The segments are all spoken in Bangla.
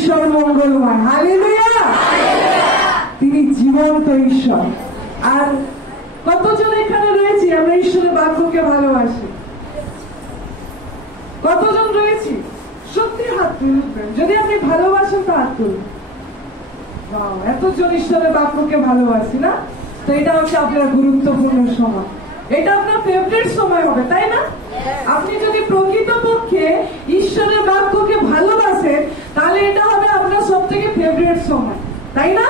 ঈশ্বর মঙ্গলময়। হালেলুয়া। তিনি জীবন্ত ঈশ্বর। আর কতজন এখানে রয়েছি আমরা ঈশ্বরের বাক্যকে ভালোবাসি? কতজন রয়েছি? সত্যি হাত তুলবেন যদি আপনি ভালোবাসেন, তো হাত তুলবেন। এতজন ঈশ্বরের বাক্যকে ভালোবাসি না? তো এটা হচ্ছে আপনার গুরুত্বপূর্ণ সময়, এটা আপনার ফেভারিট সময় হবে, তাই না? আপনি যদি প্রকৃতপক্ষে ঈশ্বরের বাক্যকে ভালোবাসেন তাহলে এটা হবে আপনার সব থেকে ফেভারিট সময়, তাই না?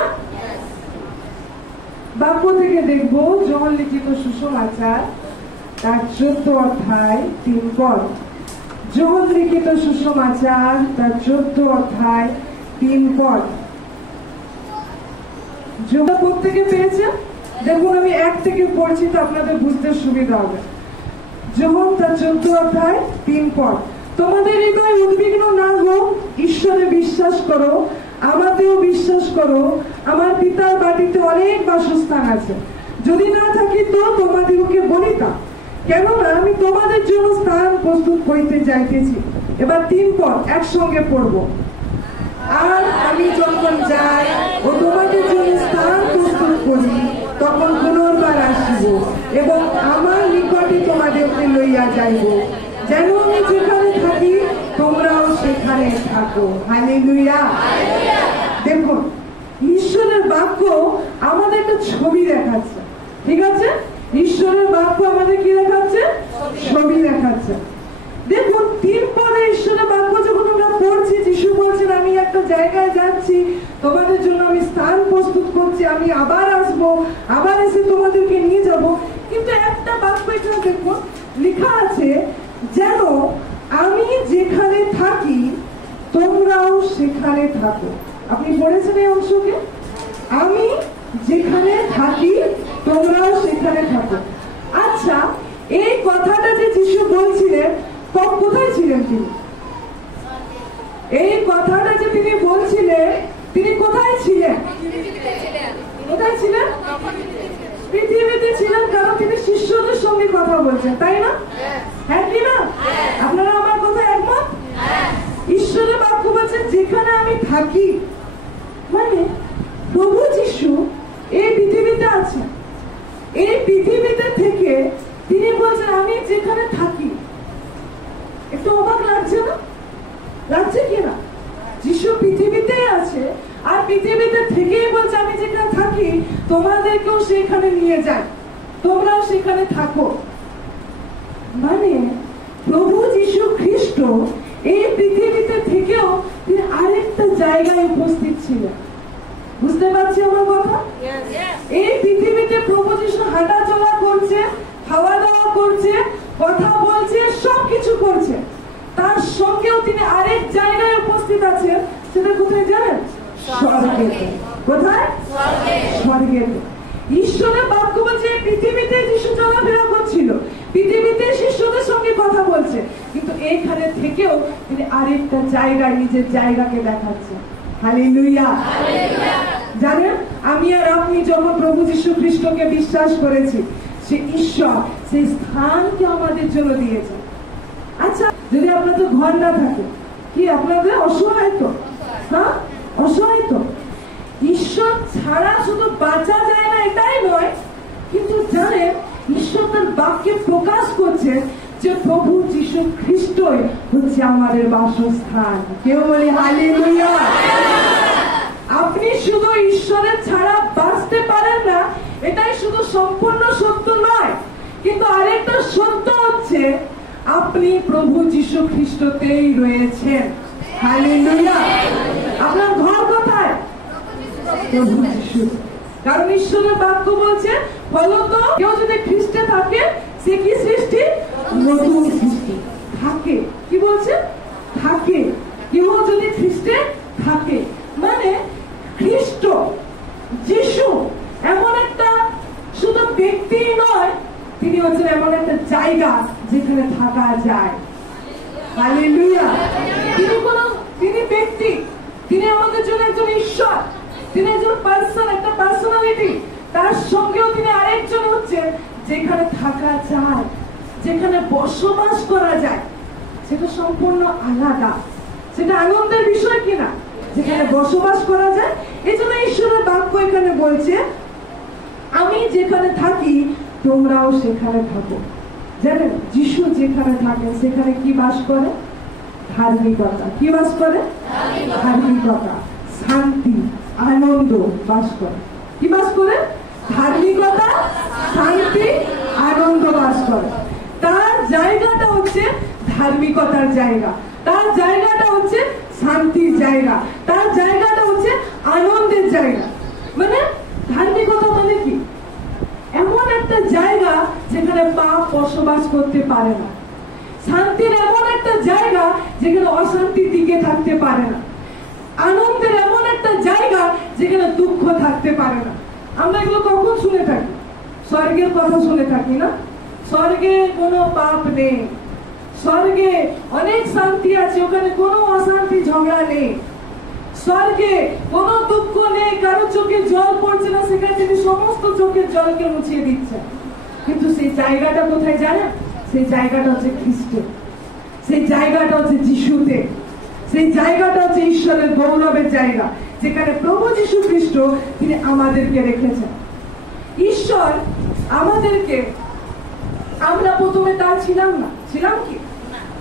বাক্য থেকে দেখবো যোহন লিখিত সুসমাচার তার 14 অধ্যায় 3 পদ। যোহন লিখিত সুসমাচার তার 14 অধ্যায় 3 পদ। যোগা প্রত্যেকে পেয়েছেন? দেখুন আমি 1 থেকে পড়ছি তো আপনাদের বুঝতে সুবিধা হবে। যোহন তার 14 অধ্যায় 3 পদ। তোমাদের হৃদয় উদ্বিগ্ন না হোক, ঈশ্বরে বিশ্বাস করো, আমাতেও বিশ্বাস করো। আমার পিতার বাড়িতে অনেক বাসস্থান আছে, যদি না থাকি তো তোমাদেরকে বলিতাম, কেননা আমি তোমাদের জন্য স্থান প্রস্তুত করিতে যাইতেছি। এবার 3 পদ একসঙ্গে পড়বো। আর আমি যখন যাই ও তোমাদের জন্য স্থান প্রস্তুত করি, তখন পুনর্বার আসিব এবং আমার নিকটে তোমাদেরকে লইয়া যাইব, যেন আমি যেখানে থাকি তোমরাও সেখানে থাকো। হালেলুয়া। দেখুন ঈশ্বরের বাক্য আমাদের একটা ছবি দেখাচ্ছে, ঠিক আছে? ঈশ্বরের বাক্য আমাদের কি দেখাচ্ছে? ছবি দেখাচ্ছে। দেখুন 3 পদে ঈশ্বরের বাক্য যখন আমরা পড়ছি, যিশু বলছেন আমি একটা জায়গায় যাচ্ছি, তোমাদের জন্য আমি স্থান প্রস্তুত করছি, আমি আবার আসবো, আবার এসে তোমাদেরকে নিয়ে যাব। কিন্তু একটা বাক্য এখানে দেখুন লেখা আছে, যেন আমি যেখানে থাকি তোমরাও সেখানে থাকো। আপনি পড়েছেন এই অংশকে? আমি যেখানে থাকি তোমরাও সেখানে থাকো। আচ্ছা, এই কথাটা যে যিশু বলছিলেন, কোথায় ছিলেন তিনি? এই কথাটা যে তিনি বলছিলেন, তিনি কোথায় ছিলেন? কোথায় ছিলেন? পৃথিবীতে ছিলেন, কারণ তিনি শিষ্যদের সঙ্গে কথা বলছেন, তাই না? হ্যাঁ কি না? আপনারা আমার কথা একমত? ঈশ্বরের বাক্য বলছেন যেখানে আমি থাকি, মানে প্রভু যিশু এই পৃথিবীতে আছেন। এই পৃথিবীতে থেকে তিনি বলছেন আমি যেখানে থাকি। একটু অবাক লাগছে না? লাগছে কিনা? যিশু পৃথিবীতেই আছে আর পৃথিবীতে থেকেই বলছে আমি যেখানে থাকি তোমাদেরকেও সেখানে নিয়ে যাই, তোমরাও সেখানে থাকো। মানে প্রভু যিশু খ্রিস্ট এই পৃথিবীতে থেকেও তিনি আরেকটা জায়গায় উপস্থিত ছিলেন। বুঝতে পারছি আমার কথা? এই পৃথিবীতে প্রভু যিশু হাঁটা চলা করছে, খাওয়া দাওয়া করছে, কথা বলছে, সবকিছু করছে, তার সঙ্গেও তিনি আরেক জায়গায় উপস্থিত আছেন। সেটা কোথায় জানেন? স্বর্গেতে। কোথায়? স্বর্গেতে। ঈশ্বরের বাক্য বলছে পৃথিবীতে যিশু চলাফেরা করছিল, পৃথিবীতে শিষ্যদের সঙ্গে কথা বলছে, কিন্তু এইখানে থেকেও তিনি আরেকটা জায়গায় নিজের জায়গাকে দেখাচ্ছে। হালেলুয়া। জানেন, আমি আর আপনি যখন প্রভু যীশু খ্রিস্টকে বিশ্বাস করেছি, সে ঈশ্বর সেই স্থানকে আমাদের জন্য দিয়েছে। আচ্ছা, যদি আপনাদের ঘর না থাকে, কি আপনাদের অসহায় তো? হ্যাঁ, অসহায় তো। ঈশ্বর ছাড়া শুধু বাঁচা যায় না এটাই নয়, কিন্তু জানেন ঈশ্বর তার বাক্যে প্রকাশ করছে যে প্রভু যীশু খ্রিস্টই হচ্ছে আমাদের বাসস্থান। কেউ বলে হালেলুয়া। আপনি শুধু ঈশ্বরের ছাড়া বাঁচতে পারেন না, এটাই শুধু সম্পূর্ণ সত্য নয়, কিন্তু আরেকটা সত্য হচ্ছে আপনি প্রভু যীশু খ্রিস্টতেই রয়েছেন। হালেলুয়া। আপনার ঘর কোথায়? প্রভু যীশু। কারণ ঈশ্বরের বাক্য বলছে ফলত কেউ যদি খ্রিস্টে থাকে সে কি সৃষ্টি? নতুন সৃষ্টি। থাকে, কি বলছে? থাকে। কেউ যদি খ্রিস্টে থাকে, মানে খ্রিস্ট যিশু এমন একটা শুধু ব্যক্তি নয়, তিনি হচ্ছেন এমন একটা জায়গা যেখানে থাকা যায়। হালেলুয়া। তিনি ব্যক্তি, তিনি আমাদের জন্য একজন ঈশ্বর, তিনি একজন পার্সন, একটা পার্সোনালিটি। তার সঙ্গেও তিনি আরেকজন হচ্ছেন যেখানে থাকা যায়, যেখানে বসবাস করা যায়। সেটা সম্পূর্ণ আলাদা। সেটা আনন্দের বিষয় কিনা? যেখানে যেখানে বসবাস করা যায়। এই জন্য ঈশ্বরের বাক্য এখানে বলছে, আমি যেখানে থাকি তোমরাও সেখানে থাকো। জানেন, যিশু যেখানে থাকেন সেখানে কি বাস করে? ধার্মিকতা। কি বাস করে? ধার্মিকতা, শান্তি, আনন্দ বাস করে। কি বাস করে? ধার্মিকতা, শান্তি, আনন্দ বাস করে। তার জায়গাটা হচ্ছে ধার্মিকতার জায়গা, তার জায়গাটা হচ্ছে শান্তির জায়গা, তার জায়গাটা হচ্ছে আনন্দের জায়গা। মানে ধার্মিকতা মানে কি? এমন একটা জায়গা যেখানে পাপ বসবাস করতে পারে না। শান্তির এমন একটা জায়গা যেখানে অশান্তি টিকে থাকতে পারে না। আনন্দের এমন একটা জায়গা যেখানে দুঃখ থাকতে পারে না। আমরা এগুলো কখন শুনে থাকি? স্বর্গের কথা শুনে থাকি না? স্বর্গে কোনো পাপ নেই, স্বর্গে অনেক শান্তি আছে, ওখানে কোনো অশান্তি ঝগড়া নেই, স্বর্গে কোনো দুঃখ নেই, কারো চোখে জল পড়ছে না, সেখানে তিনি সমস্ত চোখের জলকে মুছিয়ে দিচ্ছেন। কিন্তু সেই জায়গাটা কোথায় জানেন? সেই জায়গাটা হচ্ছে খ্রিস্ট, সেই জায়গাটা হচ্ছে যিশুতে, সেই জায়গাটা হচ্ছে ঈশ্বরের গৌরবের জায়গা, যেখানে প্রভু যীশু খ্রিস্ট তিনি আমাদেরকে রেখেছেন। ঈশ্বর আমাদেরকে, আমরা প্রথমে তা ছিলাম না, ছিলাম কি?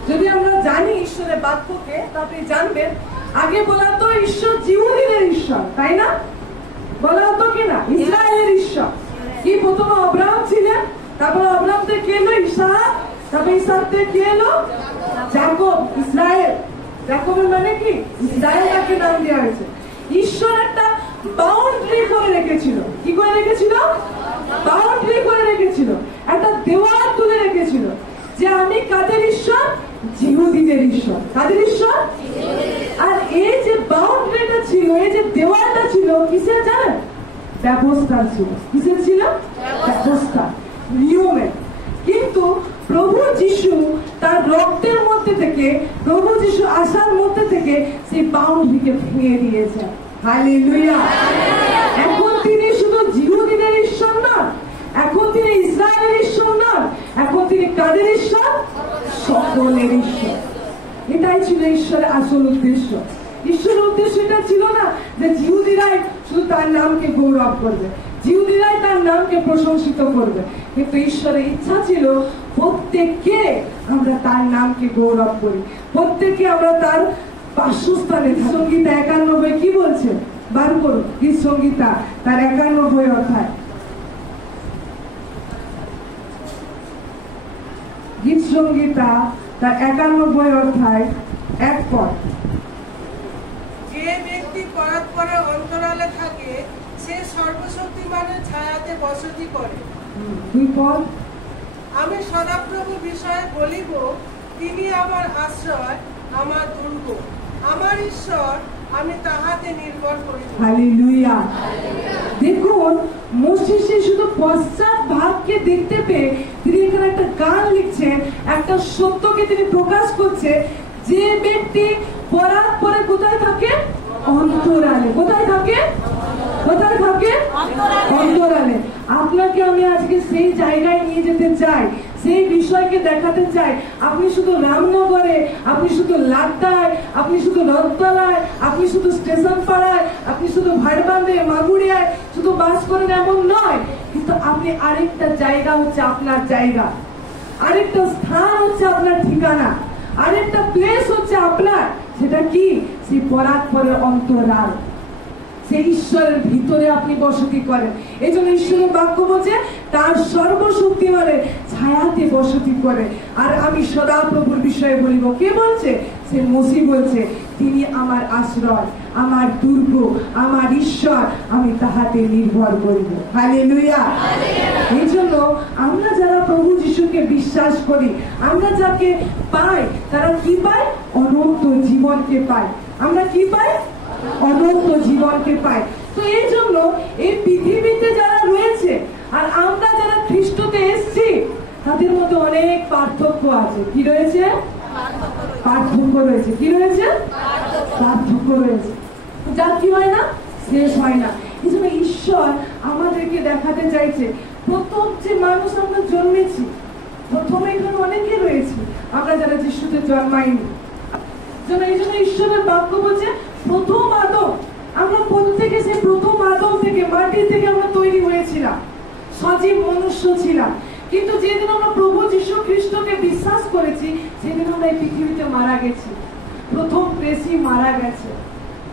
যদি আমরা জানি ঈশ্বরের বাক্যকে, আপনি জানবেন আগে বলা হতো ঈশ্বর জিহুদীদের ঈশ্বর, তাই না? বলা হতো কিনা ইসরায়েলের ঈশ্বর। কি প্রথমে আব্রাহাম ছিলেন, তারপর আব্রাহাম থেকে এলো ইসহাক, তারপর ইসহাক থেকে এলো যাকব, ইসরায়েল। যাকবের মানে কি? ইসরায়েল তাকে নাম দেওয়া হয়েছে। ঈশ্বর একটা বাউন্ডারি করে রেখেছিল। কি করে রেখেছিল? বাউন্ডারি করে রেখেছিল, একটা দেওয়াল তুলে রেখেছিল যে আমি কাদের ঈশ্বর? জিহুদীদের ঈশ্বর। কাদের ঈশ্বর? আর এই যে বাউন্ডারিটা ছিল, এই যে দেওয়ালটা ছিল, কিসের জানেন? ব্যবস্থা ছিল। কিসের ছিল? ব্যবস্থা, নিয়মের। কিন্তু প্রভু যিশু তার রক্তের মধ্যে থেকে, প্রভু যিশু আসার মধ্যে থেকে সেই বাউন্ডারিকে ভেঙে দিয়েছেন। হালেলুয়া। এখন তিনি শুধু জিহুদীদের ঈশ্বর না, এখন তিনি ইসরায়েলের ঈশ্বর না, এখন তিনি কাদের ঈশ্বর? সকলের ঈশ্বর। এটাই ছিল ঈশ্বরের আসল উদ্দেশ্য। ঈশ্বরের উদ্দেশ্য এটা ছিল না যে জিহুদীরাই শুধু তার নামকে গৌরব করবে, জিহুদীরাই তার নামকে প্রশংসিত করবে, কিন্তু ঈশ্বরের ইচ্ছা ছিল প্রত্যেককে আমরা তার নামকে গৌরব করি, প্রত্যেককে আমরা তার বাসস্থানে। সংগীতা 91 কি বলছে? বার করুন গীত সংগীতা তার 91 অধ্যায়। গীত সংগীতা তার 91 অধ্যায় 1 পদ। যে ব্যক্তি পরাৎপরে অন্তরালে থাকে সে সর্বশক্তিমানের ছায়াতে বসতি করে। 2 পদ। আমি সদাপ্রভু বিষয়ে বলিব, তিনি আমার আশ্রয়, আমার দুর্গ, আমার ঈশ্বর, আমি তাহাতে নির্ভর করি। হালেলুয়া। দেখুন, মোসেস শুধু পশ্চাৎ ভাগকে দেখতে পেয়ে তিনি এখানে একটা গান লিখছেন, একটা সত্যকে তিনি প্রকাশ করছে। যে ব্যক্তি পরাৎপরে কোথায় থাকে? অন্তরালে। কোথায় থাকে? কোথায় থাকে? অন্তরালে। আপনাকে আমি আজকে সেই জায়গায় নিয়ে যেতে চাই, সেই বিষয়কে দেখাতে চাই। আপনি শুধু রামনগরে, আপনি শুধু লাড্ডায়, আপনি শুধু রথতলায়, আপনি শুধু স্টেশন পাড়ায়, আপনি শুধু ভাড়বান্ধে মাগুড়িয়ায় শুধু বাস করেন এমন নয়, কিন্তু আপনি আরেকটা জায়গা হচ্ছে আপনার জায়গা, আরেকটা স্থান হচ্ছে আপনার ঠিকানা, আরেকটা প্লেস হচ্ছে আপনার। সেটা কি? সেই পরাৎপরে অন্তরাল, সেই ঈশ্বরের ভিতরে আপনি বসতি করেন। এই জন্য ঈশ্বরের বাক্য বলছে তার সর্বশক্তিমানের ছায়াতে বসতি করে। আর আমি সদাপ্রভুর বিষয়ে বলিব। কে বলছে? সে মসি বলছে, তিনি আমার আশ্রয়, আমার দুর্গ, আমার ঈশ্বর, আমি তাহাতে নির্ভর করিব। হালেলুয়া। এই জন্য আমরা যারা প্রভু যিশুকে বিশ্বাস করি, আমরা যাকে পাই, তারা কি পায়? অনন্ত জীবনকে পায়। আমরা কি পাই? অনন্ত জীবনকে পাই। তো এই জন্য এই পৃথিবীতে যারা রয়েছে আর আমরা যারা খ্রিস্টতে এসেছি, তাদের মধ্যে অনেক পার্থক্য আছে। কি রয়েছে? পার্থক্য রয়েছে। কি রয়েছে? পার্থক্য রয়েছে। যা কি হয় না, শেষ হয় না। এই জন্য ঈশ্বর আমাদেরকে দেখাতে চাইছে, প্রথম যে মানুষ আমরা জন্মেছি, প্রথমে এখানে অনেকে রয়েছে আমরা যারা যিশুতে জন্মাইনি। এই জন্য ঈশ্বরের বাক্য বলছে প্রথম আদম মাটি থেকে আমরা তৈরি হয়েছিলাম, সজীব মনুষ্য ছিলাম, কিন্তু যেদিন আমরা প্রভু যীশু খ্রিস্টকে বিশ্বাস করেছি সেদিন আমরা এই পৃথিবীতে মারা গেছি। প্রথম গ্রেসি মারা গেছে।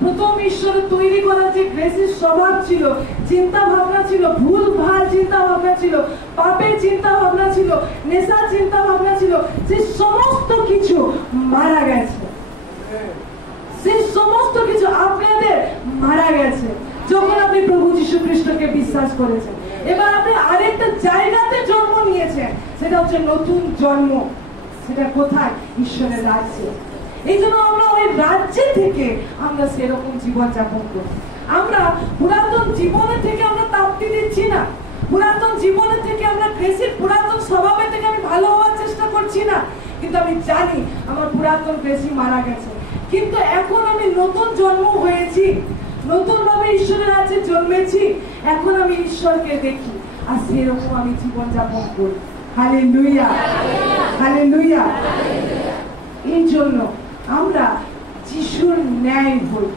প্রথম ঈশ্বরের তৈরি করা যে গ্রেসির স্বভাব ছিল, চিন্তা ভাবনা ছিল, ভুল ভাল চিন্তা ভাবনা ছিল, পাপের চিন্তা ভাবনা ছিল, নেশার চিন্তা ভাবনা ছিল, যে সমস্ত কিছু মারা গেছে। সেই সমস্ত কিছু আপনাদের মারা গেছে যখন আপনি প্রভু যীশু খ্রিস্টকে বিশ্বাস করেছেন। এবার আপনি আরেকটা জায়গাতে জন্ম নিয়েছেন, সেটা হচ্ছে নতুন জন্ম। সেটা কোথায়? ঈশ্বরের রাজ্যে। এই জন্য আমরা ওই রাজ্যে থেকে আমরা সেরকম জীবন যাপন করি। আমরা পুরাতন জীবনের থেকে আমরা তাপ্তি দিচ্ছি না, পুরাতন জীবনের থেকে আমরা গ্রেসির পুরাতন স্বভাবের থেকে আমি ভালো হওয়ার চেষ্টা করছি না, কিন্তু আমি জানি আমার পুরাতন গ্রেসি মারা গেছে, কিন্তু এখন আমি নতুন জন্ম হয়েছি, নতুন ভাবে ঈশ্বরের রাজ্যে জন্মেছি। এখন আমি ঈশ্বরকে দেখি আর সেরকম আমি জীবন যাপন করি। Hallelujah, hallelujah. এই জন্য আমরা যিশুর ন্যায় হই।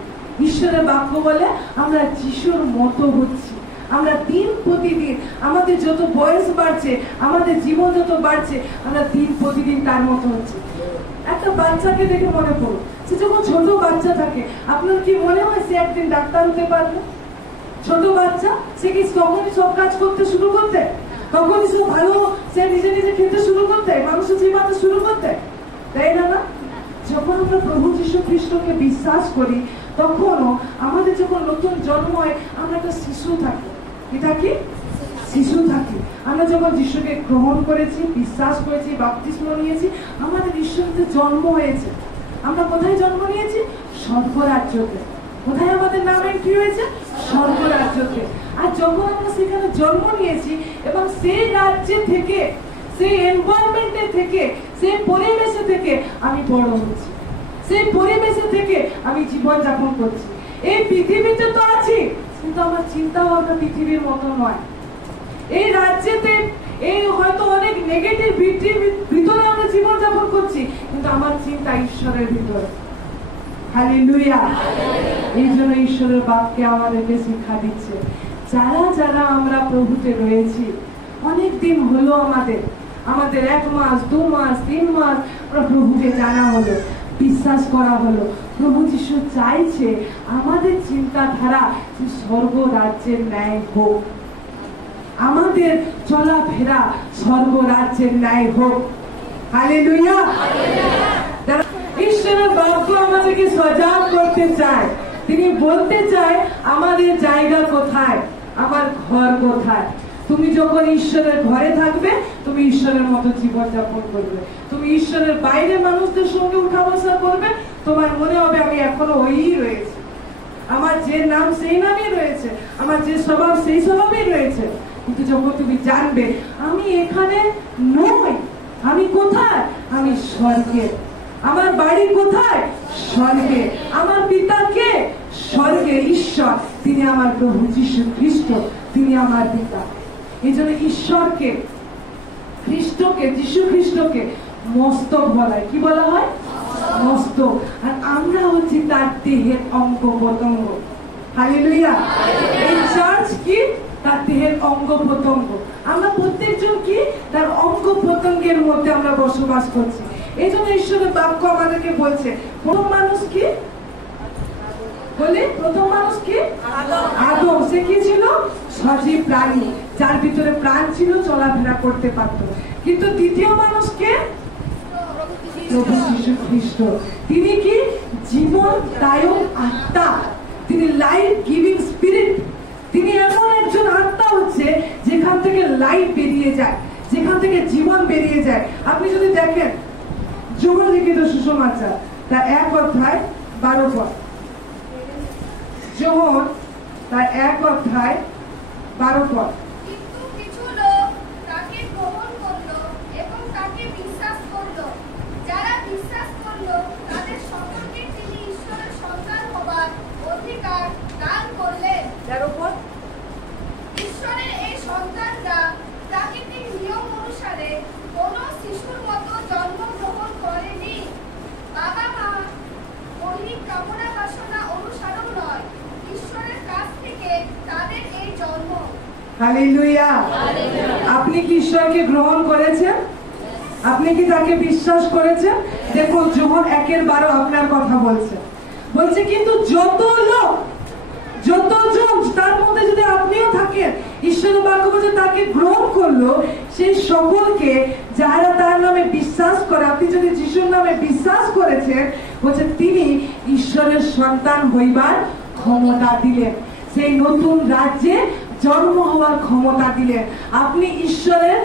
ঈশ্বরের বাক্য বলে আমরা যিশুর মতো হচ্ছি। আমরা দিন প্রতিদিন, আমাদের যত বয়স বাড়ছে, আমাদের জীবন যত বাড়ছে, আমরা দিন প্রতিদিন তার মতো হচ্ছি। একটা বাচ্চাকে দেখে মনে করুন, সে যখন ছোট বাচ্চা থাকে, আপনার কি মনে হয় সে একদিন ডাক্তার হতে পারবে? ছোট বাচ্চা সে কি তখনই সব কাজ করতে শুরু করতে? তখনই সে ভালো, সে নিজে নিজে খেতে শুরু করতে, মানুষের জীবনে শুরু করতে, তাই না? না, যখন আমরা প্রভু যীশু খ্রিস্টকে বিশ্বাস করি, তখনও আমাদের যখন নতুন জন্ম হয় আমরা একটা শিশু থাকি। কি থাকি? শিশু থাকি। আমরা যখন যিশুকে গ্রহণ করেছি, বিশ্বাস করেছি, বাপ্তিস্ম নিয়েছি, আমাদের ঈশ্বরের জন্ম হয়েছে। আমরা কোথায় জন্ম নিয়েছি? স্বর্গরাজ্যতে। কোথায় আমাদের নাম এন্ট্রি হয়েছে? স্বর্গরাজ্যতে। আর যখন আমরা সেখানে জন্ম নিয়েছি এবং সেই রাজ্যে থেকে, সেই এনভায়রনমেন্টে থেকে, সেই পরিবেশে থেকে আমি বড় হচ্ছি, সেই পরিবেশে থেকে আমি জীবন যাপন করছি। এই পৃথিবীতে তো আছি, কিন্তু আমার চিন্তা ভাবনা পৃথিবীর মতো নয়। এই রাজ্যেতে এই হয়তো অনেক নেগেটিভ ভিতরে আমরা জীবন যাপন করছি, কিন্তু আমার চিন্তা ঈশ্বরের ভিতরে। হালেলুয়া। এই জন্য ঈশ্বরের বাক্যে আমাদেরকে শিক্ষা দিচ্ছে, যারা যারা আমরা প্রভুতে রয়েছি, অনেক দিন হলো আমাদের 1 মাস, 2 মাস, 3 মাস আমরা প্রভুকে জানা হলো, বিশ্বাস করা হলো। প্রভু যীশু চাইছে আমাদের চিন্তাধারা যে স্বর্গ রাজ্যের ন্যায় হোক, আমাদের চলাফেরা স্বর্গ রাজ্যের ন্যায় হোক। হালেলুয়া। ঈশ্বরের বাক্য আমাদেরকে সজাগ করতে চায়। তিনি বলতে চায় আমাদের জায়গা কোথায়, আমার ঘর কোথায়। তুমি যখন ঈশ্বরের ঘরে থাকবে, তুমি ঈশ্বরের মতো জীবন যাপন করবে। তুমি ঈশ্বরের বাইরে মানুষদের সঙ্গে উঠা বসা করবে, তোমার মনে হবে আমি এখনো ওই রয়েছে, আমার যে নাম সেই নামই রয়েছে, আমার যে স্বভাব সেই স্বভাবই রয়েছে। কিন্তু যখন তুমি জানবে আমি এখানে নই, আমি কোথায়? আমি স্বর্গে। আমার বাড়ি কোথায়? স্বর্গে। আমার পিতা কে? স্বর্গে ঈশ্বর। তিনি আমার প্রভু যীশু খ্রিস্ট, তিনি আমার পিতা। এই জন্য ঈশ্বরকে, খ্রিস্টকে, যীশু খ্রিস্টকে মস্তক বলা হয়। কি বলা হয়? মস্তক। আর আমরা হচ্ছি তার দেহের অঙ্গ প্রত্যঙ্গ। হালেলুয়া। এই চার্চ কি? তার দেহের অঙ্গ প্রত্যঙ্গ। আমরা প্রত্যেকজন কি? তার অঙ্গ প্রত্যঙ্গের মধ্যে আমরা বসবাস করছি। এই জন্য ঈশ্বরের বাক্য আমাদেরকে বলছে, প্রথম মানুষ কি বলে? প্রথম মানুষ কি? আদম। সে কি ছিল? সজীব প্রাণী, যার ভিতরে প্রাণ ছিল, চলাফেরা করতে পারত। কিন্তু দ্বিতীয় মানুষ কে? প্রভু যীশু খ্রিস্ট। তিনি কি? জীবনদায়ক আত্মা, তিনি লাইফ গিভিং স্পিরিট। তিনি এমন একজন আত্মা হচ্ছে যেখান থেকে লাইফ বেরিয়ে যায়, যেখান থেকে জীবন বেরিয়ে যায়। আপনি যদি দেখেন যোহন লিখিত সুসমাচার তার 1 অধ্যায় 12 পদ, যোহন তার 1 অধ্যায় 12 পদ। কিন্তু কিছু লোক তাকে গ্রহণ করলো এবং তাকে বিশ্বাস করলো। যারা বিশ্বাস করলো তাদের সকলকে তিনি ঈশ্বরের সন্তান হবার অধিকার দান করলেন। যার উপর ঈশ্বরের এই সন্তানরা প্রাকৃতিক নিয়ম অনুসারে কোনো শিশুর মতো জন্মগ্রহণ করেনি। বাবা মা দৈনিক কামনা বাসনা অনুসারণ নয়, ঈশ্বরের কাছ থেকে তাদের এই জন্ম হালেলুয়া। আপনি কি ঈশ্বরকে গ্রহণ করেছেন? আপনি কি তাকে বিশ্বাস করেছেন? দেখুন যোহন 1:12 আপনার কথা বলছে কিন্তু যতজন তার মধ্যে যদি আপনিও থাকেন, ঈশ্বরের বাক্য বলছে তাকে গ্রহণ করলো সেই সকলকে যারা তার নামে বিশ্বাস করে। আপনি যদি যিশুর নামে বিশ্বাস করেছেন, বলছে তিনি ঈশ্বরের সন্তান হইবার ক্ষমতা দিলেন, সেই নতুন রাজ্যে জন্ম হওয়ার ক্ষমতা দিলেন। আপনি ঈশ্বরের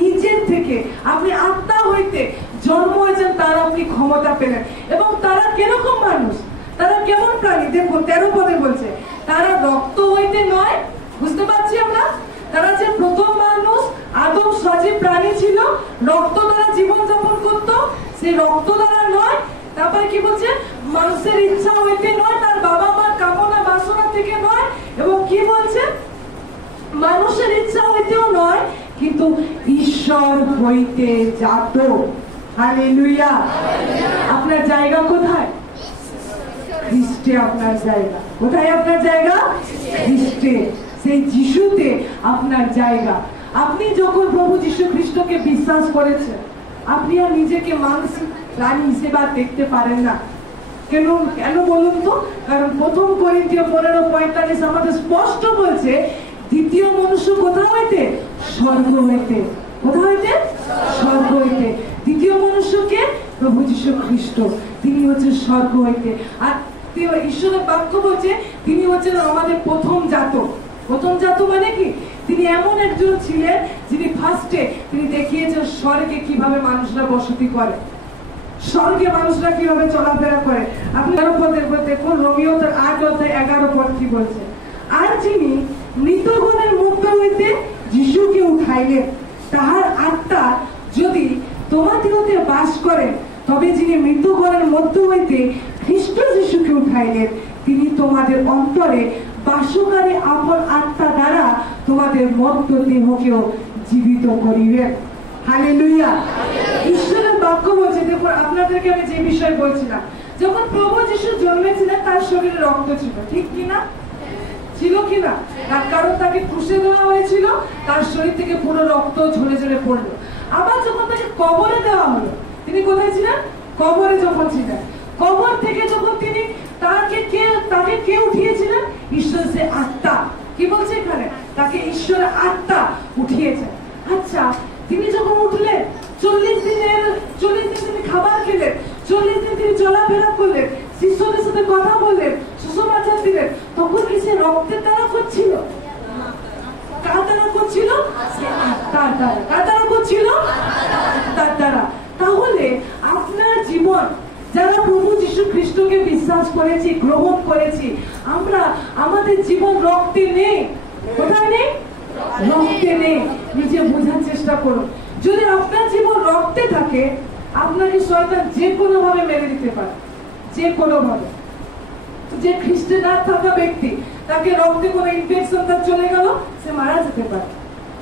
নিজের থেকে, আপনি আত্মা হইতে জন্ম হয়েছেন, তার আপনি ক্ষমতা পেলেন। এবং তারা কিরকম মানুষ, তারা কেমন প্রাণী? দেখুন 13 পদে বলছে তারা রক্ত হইতে নয়। বুঝতে পারছি আমরা, তারা যে প্রথম মানুষ আদম সজীব প্রাণী ছিল, রক্ত দ্বারা জীবন যাপন করত, সেই রক্ত দ্বারা নয়। তারপরে কি বলছে? মানুষের ইচ্ছা হইতে নয়, তার বাবা মার কামনা বাসনা থেকে নয়। এবং কি বলছে? মানুষের ইচ্ছা হইতেও নয়, কিন্তু ঈশ্বর হইতে জাত। হালেলুয়া। আপনার জায়গা কোথায়? খ্রিস্টে আপনার জায়গা। কোথায় আপনার জায়গা? খ্রিস্টে, সেই যিশুতে আপনার জায়গা। আপনি যখন প্রভু যিশু খ্রিস্টকে বিশ্বাস করেছেন, আপনি আর নিজেকে মানুষ প্রাণী হিসেবে আর দেখতে পারেন না। কেন বলুন তো? কারণ 1 করিন্থীয় 15:45 আমাদের স্পষ্ট বলছে, দ্বিতীয় মনুষ্য কোথা হইতে? স্বর্গ হইতে। কোথা হইতে? স্বর্গ হইতে। দ্বিতীয় মনুষ্যকে প্রভু যীশু খ্রিস্ট, তিনি হচ্ছে স্বর্গ হইতে। আর ঈশ্বরের বাক্য বলছে তিনি হচ্ছেন আমাদের প্রথম জাত। প্রথম জাত মানে কি? তিনি এমন একজন ছিলেন যিনি ফার্স্টে তিনি দেখিয়েছেন স্বর্গে কিভাবে মানুষরা বসতি করে, স্বর্গে মানুষরা কিভাবে চলাফেরা করে। আপনি 13 পদের দেখুন, রোমিও 8:11 পদ কি বলছে? আর যিনি মৃতগণের মধ্য হইতে যিশুকে উঠাইলেন, তাহার আত্মা যদি তোমাদিগতে বাস করেন, তবে যিনি মৃতগণের মধ্য হইতে খ্রিস্ট যিশুকে উঠাইলেন, তিনি তোমাদের অন্তরে বাসকারী আপন আত্মা দ্বারা তোমাদের মর্ত দেহকেও জীবিত করিবেন। হালেলুয়া। ঈশ্বরের বাক্য বলছে, দেখুন আপনাদেরকে আমি যে বিষয় বলছিলাম, যখন প্রভু যিশু জন্মেছিলেন তার শরীরে রক্ত ছিল, ঠিক কিনা? ছিল কিনা? তার কারণ তাকে ক্রুশে দেওয়া হয়েছিল, তার শরীর থেকে পুরো রক্ত ঝরে ঝরে পড়লো। আবার যখন তাকে কবরে দেওয়া হলো, তিনি কোথায় ছিলেন? কবরে যখন ছিলেন, কবর থেকে যখন তিনি তাকে কে উঠিয়েছিলেন? ঈশ্বর, সে আত্মা। কি বলছে এখানে? তাকে ঈশ্বরের আত্মা উঠিয়েছে। আচ্ছা, তিনি যখন উঠলেন, 40 দিন তিনি খাবার খেলেন, 40 দিন তিনি চলাফেরা করলেন, শিষ্যদের সাথে কথা বললেন, সুসমাচার দিলেন, তখন কি সে রক্তের দ্বারা করছিল? কার দ্বারা করছিল? আত্মার দ্বারা। কার দ্বারা করছিল? আত্মার দ্বারা। তাহলে আপনার জীবন, যারা প্রভু যীশু খ্রিস্টকে বিশ্বাস করেছি, গ্রহণ করেছি, আমরা আমাদের জীবন রক্তে নেই। কোথায় নেই? রক্তে নেই। নিজে বোঝার চেষ্টা করুন। যদি আপনার জীবন রক্তে থাকে, আপনাকে শয়তান যে কোনো ভাবে মেরে দিতে পারে, যে কোনো ভাবে। যে খ্রিস্টে না থাকা ব্যক্তি, তাকে রক্তে কোনো ইনফেকশন তার চলে গেল, সে মারা যেতে পারে।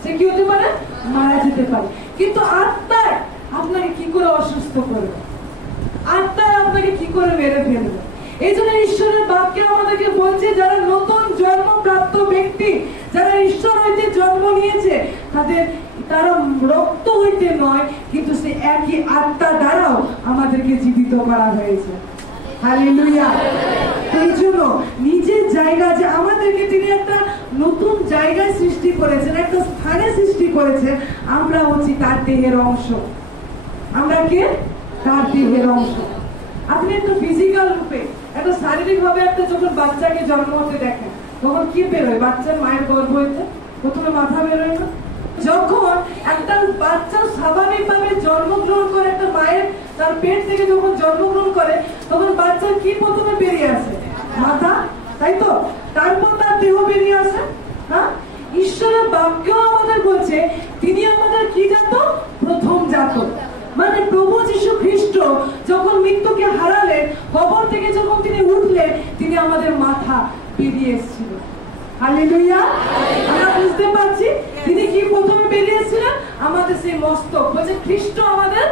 সে কি হতে পারে? মারা যেতে পারে। কিন্তু আত্মায় আপনাকে কি করে অসুস্থ করবে? আত্মায় আপনাকে কি করে মেরে ফেলবে? এই জন্য ঈশ্বরের বাক্য আমাদেরকে বলছে, যারা নতুন জন্মপ্রাপ্ত ব্যক্তি, যারা ঈশ্বর হইতে জন্ম নিয়েছে, তারা রক্ত হইতে নয়, কিন্তু সে একই আত্মা দ্বারাও আমাদেরকে জীবিত করা হয়েছে। হালেলুয়া। এই জন্য নিজের জায়গা, যে আমাদেরকে তিনি একটা নতুন জায়গায় সৃষ্টি করেছেন, একটা স্থানে সৃষ্টি করেছেন, আমরা হচ্ছি তার দেহের অংশ। আমরা কে? তার দেহের অংশ। আপনি একটু ফিজিক্যাল রূপে, একটা শারীরিক ভাবে একটা যখন বাচ্চাকে জন্ম হতে দেখেন, তখন কি বেরোয়? বাচ্চার মায়ের গর্ভ হইতে প্রথমে মাথা বেরোয় না? যখন একটা বাচ্চা স্বাভাবিক ভাবে জন্মগ্রহণ করে, একটা মায়ের তার পেট থেকে যখন জন্মগ্রহণ করে, তখন বাচ্চার কি প্রথমে বেরিয়ে আসে? মাথা, তাই তো? তারপর তার দেহ বেরিয়ে আসে। হ্যাঁ, ঈশ্বরের বাক্য আমাদের বলছে তিনি আমাদের কি জাত? প্রথম জাত। মানে প্রভু যীশু খ্রিস্ট যখন মৃত্যুকে হারালেন, কবর থেকে যখন তিনি উঠলেন, তিনি আমাদের মাথা বেরিয়ে এসেছিল। হালেলুয়া। আমরা বুঝতে পারছি তিনি কি প্রথমে বেরিয়ে এসেছিলেন? আমাদের সেই মস্তক। বলছে খ্রিস্ট আমাদের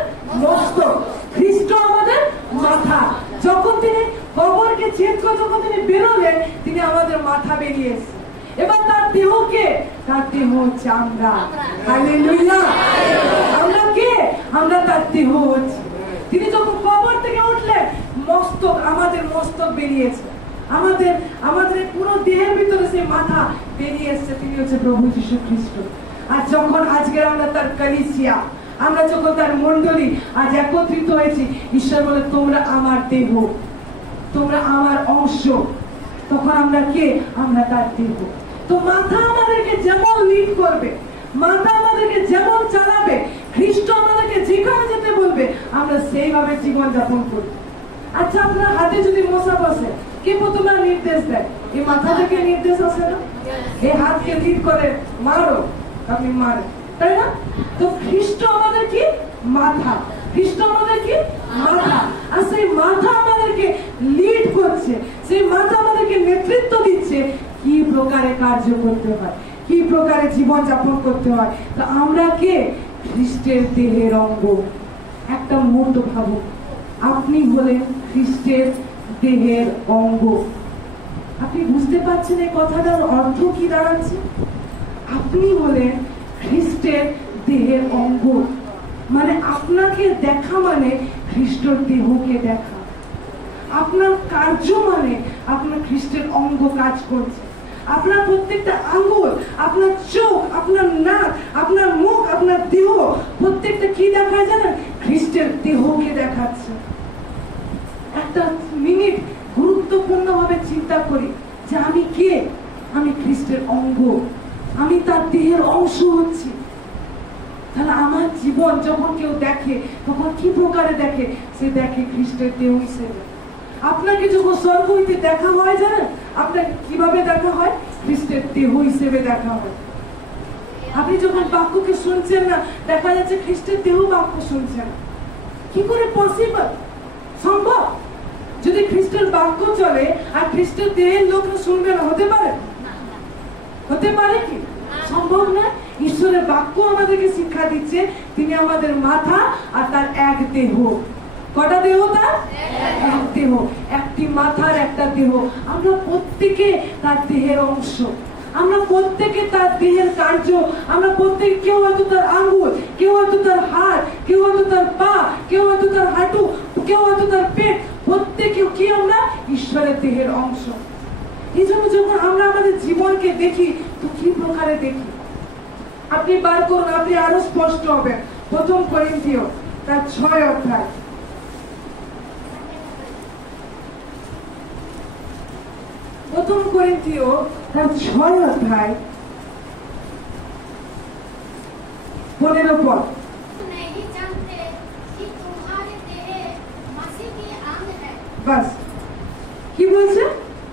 মস্তক, খ্রিস্ট আমাদের মাথা। যখন তিনি কবরকে ছেদ করে যখন তিনি বেরোলেন, তিনি আমাদের মাথা বেরিয়ে এসেছেন। এবার তার দেহকে, তার দেহ হচ্ছে আমরা। হালেলুয়া। আমরা কে? আমরা তার দেহ হচ্ছে। তিনি যখন কবর থেকে উঠলেন, মস্তক, আমাদের মস্তক বেরিয়েছে, আমাদের পুরো দেহের ভিতরে সেই মাথা বেরিয়ে এসছে। তিনি হচ্ছে প্রভু যীশু খ্রিস্ট। আর যখন আজকে আমরা তার কালিসিয়া, আমরা যখন তার মন্ডলী আজ একত্রিত হয়েছি, ঈশ্বর বলে তোমরা আমার দেহ, তোমরা আমার অংশ। তখন আমরা কে? আমরা তার দেহ। তো মাথা আমাদেরকে যেমন লিড করবে, মাথা আমাদেরকে যেমন চালাবে, খ্রিস্ট আমাদেরকে যেখানে যেতে বলবে আমরা সেইভাবে জীবন যাপন করব। আচ্ছা, আপনার হাতে যদি মশা বসে, কে প্রথমে নির্দেশ দেয়? এই মাথা থেকে নির্দেশ আসে না? এই হাতকে লিড করে, মারো, আপনি মারেন, তাই না? তো খ্রিস্ট আমাদের কি? মাথা। খ্রিস্ট আমাদের কি? মাথা। আর সেই মাথা আমাদেরকে লিড করছে, সেই মাথা আমাদেরকে নেতৃত্ব দিচ্ছে কি প্রকারে কার্য করতে হয়, কি প্রকারে জীবন যাপন করতে হয়। তো আমরা কে? খ্রিস্টের দেহের অঙ্গ। একটা মুহূর্ত ভাবুন, আপনি হলেন খ্রিস্টের দেহের অঙ্গ। আপনি বুঝতে পারছেন এই কথাটার অর্থ কি দাঁড়াচ্ছে? আপনি হলেন খ্রিস্টের দেহের অঙ্গ। মানে আপনাকে দেখা মানে খ্রিস্টের দেহকে দেখা। আপনার কার্য মানে আপনার খ্রিস্টের অঙ্গ কাজ করছে। আপনার প্রত্যেকটা আঙ্গুল, আপনার চোখ, আপনার নাক, আপনার মুখ, আপনার দেহ, প্রত্যেকটা কি দেখায় জানেন? খ্রিস্টের দেহকে দেখাচ্ছে। একটা মিনিট গুরুত্বপূর্ণ ভাবে চিন্তা করি যে আমি কে? আমি খ্রিস্টের অঙ্গ, আমি তার দেহের অংশ হচ্ছি। তাহলে আমার জীবন যখন কেউ দেখে, তখন কি প্রকারে দেখে? সে দেখে খ্রিস্টের দেহ হিসেবে। আপনাকে যখন স্বর্গ হইতে দেখা হয়, জানেন আপনাকে কিভাবে দেখা হয়? খ্রিস্টের দেহ হিসেবে দেখা হয়। আপনি যখন বাক্যকে শুনছেন না, দেখা যাচ্ছে খ্রিস্টের দেহ বাক্য শুনছেন। কি করে পসিবল? সম্ভব? যদি খ্রিস্টের বাক্য চলে আর খ্রিস্টের দেহের লোকরা শুনবে না, হতে পারে? হতে পারে কি? সম্ভব না। ঈশ্বরের বাক্য আমাদেরকে শিক্ষা দিচ্ছে তিনি আমাদের মাথা আর তার এক দেহ। কটা দেহ তার? এক দেহ। একটি মাথার একটা দেহ। আমরা প্রত্যেকে তার দেহের অংশ। আমরা প্রত্যেকে তার দেহের কার্য। আমরা প্রত্যেকে, কেউ হয়তো তার আঙ্গুল, কেউ হয়তো তার হাত, কেউ হয়তো তার পা, কেউ হয়তো তার হাঁটু, কেউ হয়তো তার পেট। প্রত্যেকে কি? আমরা ঈশ্বরের দেহের অংশ। এই জন্য যখন আমরা আমাদের জীবনকে দেখি, তো কি প্রকারে দেখি? আপনি বার করুন, আপনি আরো স্পষ্ট হবেন। প্রথম করিন্থীয় তার 6 অধ্যায়, প্রথম করিন্থীয় তার 6 অধ্যায় 15 পদ। नहीं जानते कि तुम्हारे देह मसीह की अंग है। বাস, কি বলছে?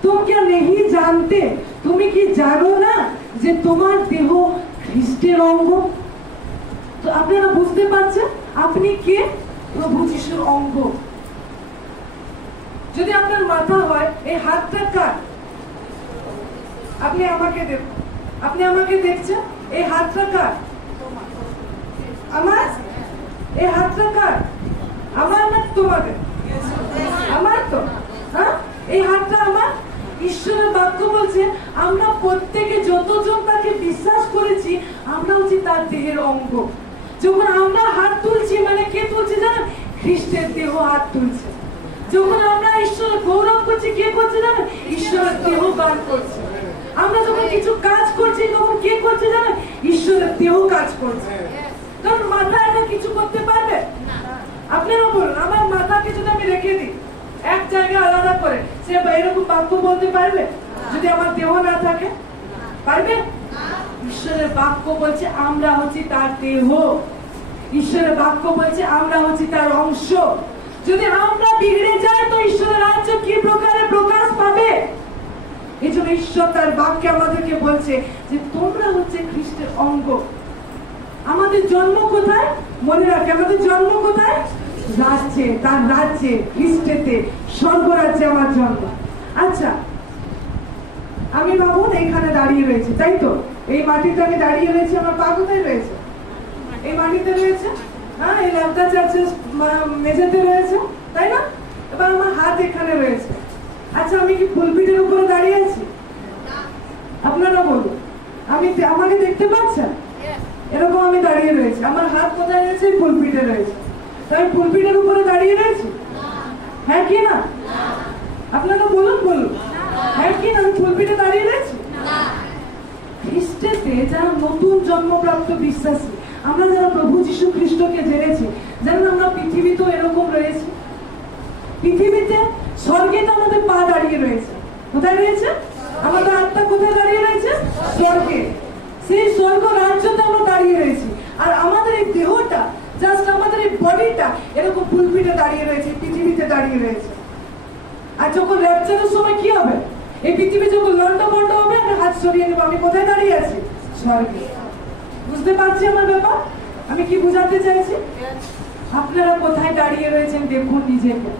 তুমি কি नहीं जानते? তুমি কি জানো না যে তোমার দেহ খ্রিস্টের অঙ্গ? তো আপনারা বুঝতে পারছেন আপনি কে? প্রভু যিশুর অঙ্গ। যদি আপনার মাথা হয়, এই হাতটা কার? আপনি আমাকে দেখুন, আপনি আমাকে দেখছেন, এই হাতটা কার? আমার। এই হাতটা কার? আমার না তোমাদের? আমার তো। হ্যাঁ, এই হাতটা আমার। ঈশ্বরের বাক্য বলছে আমরা প্রত্যেকে যতজন তাকে বিশ্বাস করেছি, আমরা হচ্ছি তার দেহের অঙ্গ। যখন আমরা হাত তুলছি, মানে কে তুলছে জানেন? খ্রিস্টের দেহ হাত তুলছে। যখন আমরা ঈশ্বরের গৌরব করছি, কে করছে জানেন? ঈশ্বরের দেহ গান করছে। আমরা যখন কিছু কাজ করছি, তখন কে করছে জানেন? ঈশ্বরের দেহ কাজ করছে। কারণ মাথা একা কিছু করতে পারবে? আপনারা বলুন, আমার মাথাকে যদি আমি রেখে দিই এক জায়গায় আলাদা করে, সে এরকম বাক্য বলতে পারবে যদি আমার দেহ না থাকে? পারবে? ঈশ্বরের বাক্য বলছে আমরা হচ্ছি তার দেহ। ঈশ্বরের বাক্য বলছে আমরা হচ্ছি তার অংশ। যদি আমরা বিগড়ে যাই, তো ঈশ্বরের রাজ্য কি প্রকারে প্রকাশ পাবে? এই জন্য ঈশ্বর তার বাক্যে আমাদেরকে বলছে যে তোমরা হচ্ছে খ্রিস্টের অঙ্গ। আমাদের জন্ম কোথায়? মনে রাখে, আমাদের জন্ম কোথায়? রাজ্যে, তার রাজ্যে, খ্রিস্টেতে, স্বর্গরাজ্যে আমার জন্ম। আচ্ছা, আমি ভাবুন এখানে দাঁড়িয়ে রয়েছে, তাই তো? এই মাটিতে আমি দাঁড়িয়ে রয়েছি, আমার পা কোথায় রয়েছে? এই মাটিতে রয়েছে। হ্যাঁ, এই ল্যাবদা চার্চের মেঝেতে রয়েছে, তাই না? এবার আমার হাত এখানে রয়েছে। আচ্ছা, আমি কি ফুলপিঠের উপরে দাঁড়িয়ে আছি? আপনারা বলুন। দাঁড়িয়ে রয়েছে, আমার হাত কোথায় রয়েছে? পুলপিটে রয়েছে। তাই পুলপিটের উপরে দাঁড়িয়ে রয়েছে? হ্যাঁ কি না? আপনারা বলুন বলুন, হ্যাঁ কি না? আমি পুলপিটে দাঁড়িয়ে রয়েছি? খ্রিস্টেতে যারা নতুন জন্মপ্রাপ্ত বিশ্বাসী, আমরা যারা প্রভু যীশু খ্রিস্টকে জেনেছি, যেমন আমরা পৃথিবীতেও এরকম রয়েছে। পৃথিবীতে স্বর্গেতে আমাদের পা দাঁড়িয়ে রয়েছে। কোথায় রয়েছে? আমাদের আত্মা কোথায় দাঁড়িয়ে রয়েছে? স্বর্গে। সেই স্বর্গ রাজ্যতে আমরা দাঁড়িয়ে রয়েছি। আর আমাদের এই দেহটা, জাস্ট আমাদের এই বডিটা এরকম পুলপিটে দাঁড়িয়ে রয়েছে, পৃথিবীতে দাঁড়িয়ে রয়েছে। আর যখন র্যাপচারের সময় কি হবে? এই পৃথিবী যখন লন্ডভন্ড হবে, আমরা হাত সরিয়ে নেবো। আমি কোথায় দাঁড়িয়ে আছি? স্বর্গে। বুঝতে পারছি আমার ব্যাপার? আমি কি বুঝাতে চাইছি? আপনারা কোথায় দাঁড়িয়ে রয়েছেন দেখুন নিজেকে।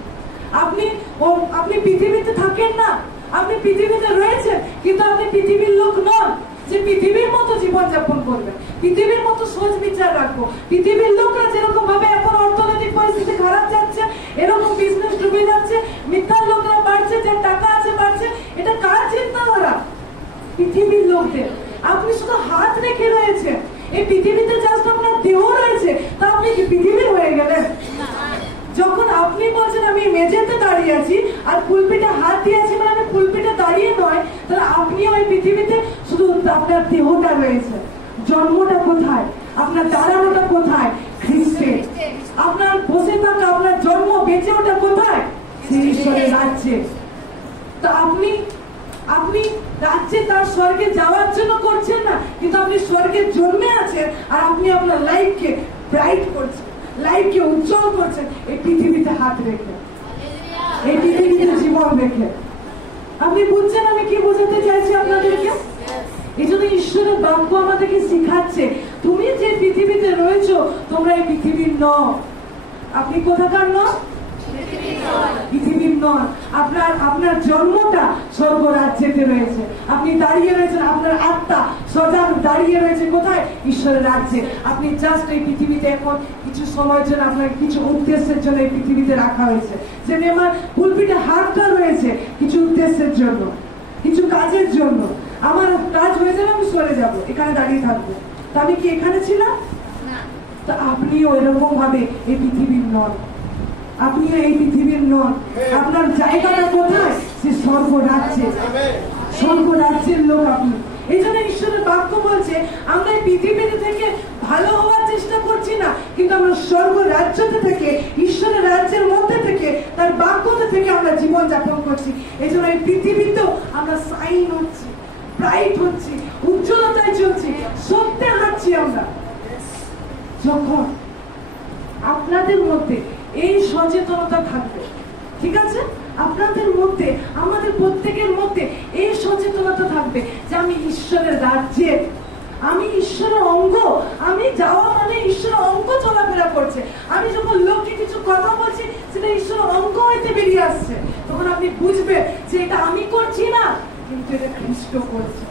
আপনি পৃথিবীতে থাকেন না, আপনি পৃথিবীতে রয়েছেন, কিন্তু আপনি পৃথিবীর লোক নন যে পৃথিবীর মতো জীবনযাপন করবেন, পৃথিবীর মতো সোচ বিচার রাখবো। পৃথিবীর লোকরা যেরকম ভাবে এখন অর্থনৈতিক পরিস্থিতি খারাপ যাচ্ছে, এরকম বিজনেস ডুবে যাচ্ছে, মিথ্যার লোকরা বাড়ছে, যার টাকা আছে বাড়ছে, এটা কার চিন্তাধারা? পৃথিবীর লোকদের। আপনি শুধু হাত রেখে রয়েছে, এই পৃথিবীতে জাস্ট আপনার দেহ রয়েছে, তা আপনি কি পৃথিবীর হয়ে গেলেন? যখন আপনি বলছেন আমি মেঝেতে দাঁড়িয়ে আছি আর পুলপিটে হাত দিয়ে আছি, মানে আমি পুলপিটে দাঁড়িয়ে নয়, তাহলে আপনিও ওই পৃথিবীতে শুধু আপনার দেহটা রয়েছে। জন্মটা কোথায়? আপনার দাঁড়ানোটা কোথায়? খ্রিস্টে। আপনার বসে থাকা, আপনার জন্ম বেঁচে ওঠা কোথায়? সেই ঈশ্বরের রাজ্যে। তা আপনি রাজ্যে তার স্বর্গে যাওয়ার জন্য করছেন না, কিন্তু আপনি স্বর্গের জন্মে আছেন। আর আপনি আপনার লাইফকে ব্রাইট করছেন, লাইফকে উজ্জ্বল করছেন এই পৃথিবীতে হাত রেখে, এই পৃথিবীতে জীবন রেখে। আপনি বুঝছেন আমি কি বোঝাতে চাইছি আপনাদেরকে? এই জন্য ঈশ্বরের বাক্য আমাদেরকে শিখাচ্ছে, তুমি যে পৃথিবীতে রয়েছো, তোমরা এই পৃথিবীর নও। আপনি কোথাকার নন? পৃথিবীর নন। আপনার জন্মটা স্বর্গ রাজ্যেতে রয়েছে। আপনি দাঁড়িয়ে রয়েছেন, আপনার আত্মা সজাগ দাঁড়িয়ে রয়েছে কোথায়? ঈশ্বরের রাজ্যে। আপনি জাস্ট এই পৃথিবীতে এখন কিছু সময়ের জন্য, আপনার কিছু উদ্দেশ্যের জন্য এই পৃথিবীতে রাখা হয়েছে। যে আমার পুলপিটে হাতটা রয়েছে কিছু উদ্দেশ্যের জন্য, কিছু কাজের জন্য। আমার কাজ হয়ে যাবে, আমি সরে যাব, এখানে দাঁড়িয়ে থাকবো। তা আমি কি এখানে ছিলাম? তা আপনিও এরকম ভাবে এই পৃথিবীর নন, আপনিও এই পৃথিবীর নন। আপনার জায়গাটা কোথায়? সে স্বর্গ রাজ্যে, স্বর্গ রাজ্যের লোক আপনি। এই জন্য ঈশ্বরের বাক্য বলছে, আমরা এই পৃথিবীতে থেকে ভালো হওয়ার চেষ্টা করছি না, কিন্তু আমরা স্বর্গ রাজ্যতে থেকে, ঈশ্বরের রাজ্যের মধ্যে থেকে, তার বাক্যতে থেকে আমরা জীবন যাপন করছি। এই জন্য এই পৃথিবীতেও আমরা সাইন হচ্ছি, ব্রাইট হচ্ছি, উজ্জ্বলতায় চলছি, সত্যে হাঁটছি আমরা। যখন আপনাদের মধ্যে এই সচেতনতা থাকবে, ঠিক আছে, আপনাদের মধ্যে, আমাদের প্রত্যেকের মধ্যে এই সচেতনতা থাকবে যে আমি ঈশ্বরের রাজ্যে, আমি ঈশ্বরের অঙ্গ, আমি যাওয়া মানে ঈশ্বরের অঙ্গ চলাফেরা করছে। আমি যখন লোককে কিছু কথা বলছি, সেটা ঈশ্বরের অঙ্গ হইতে বেরিয়ে আসছে, তখন আপনি বুঝবেন যে এটা আমি করছি না, কিন্তু এটা খ্রিস্ট করছে।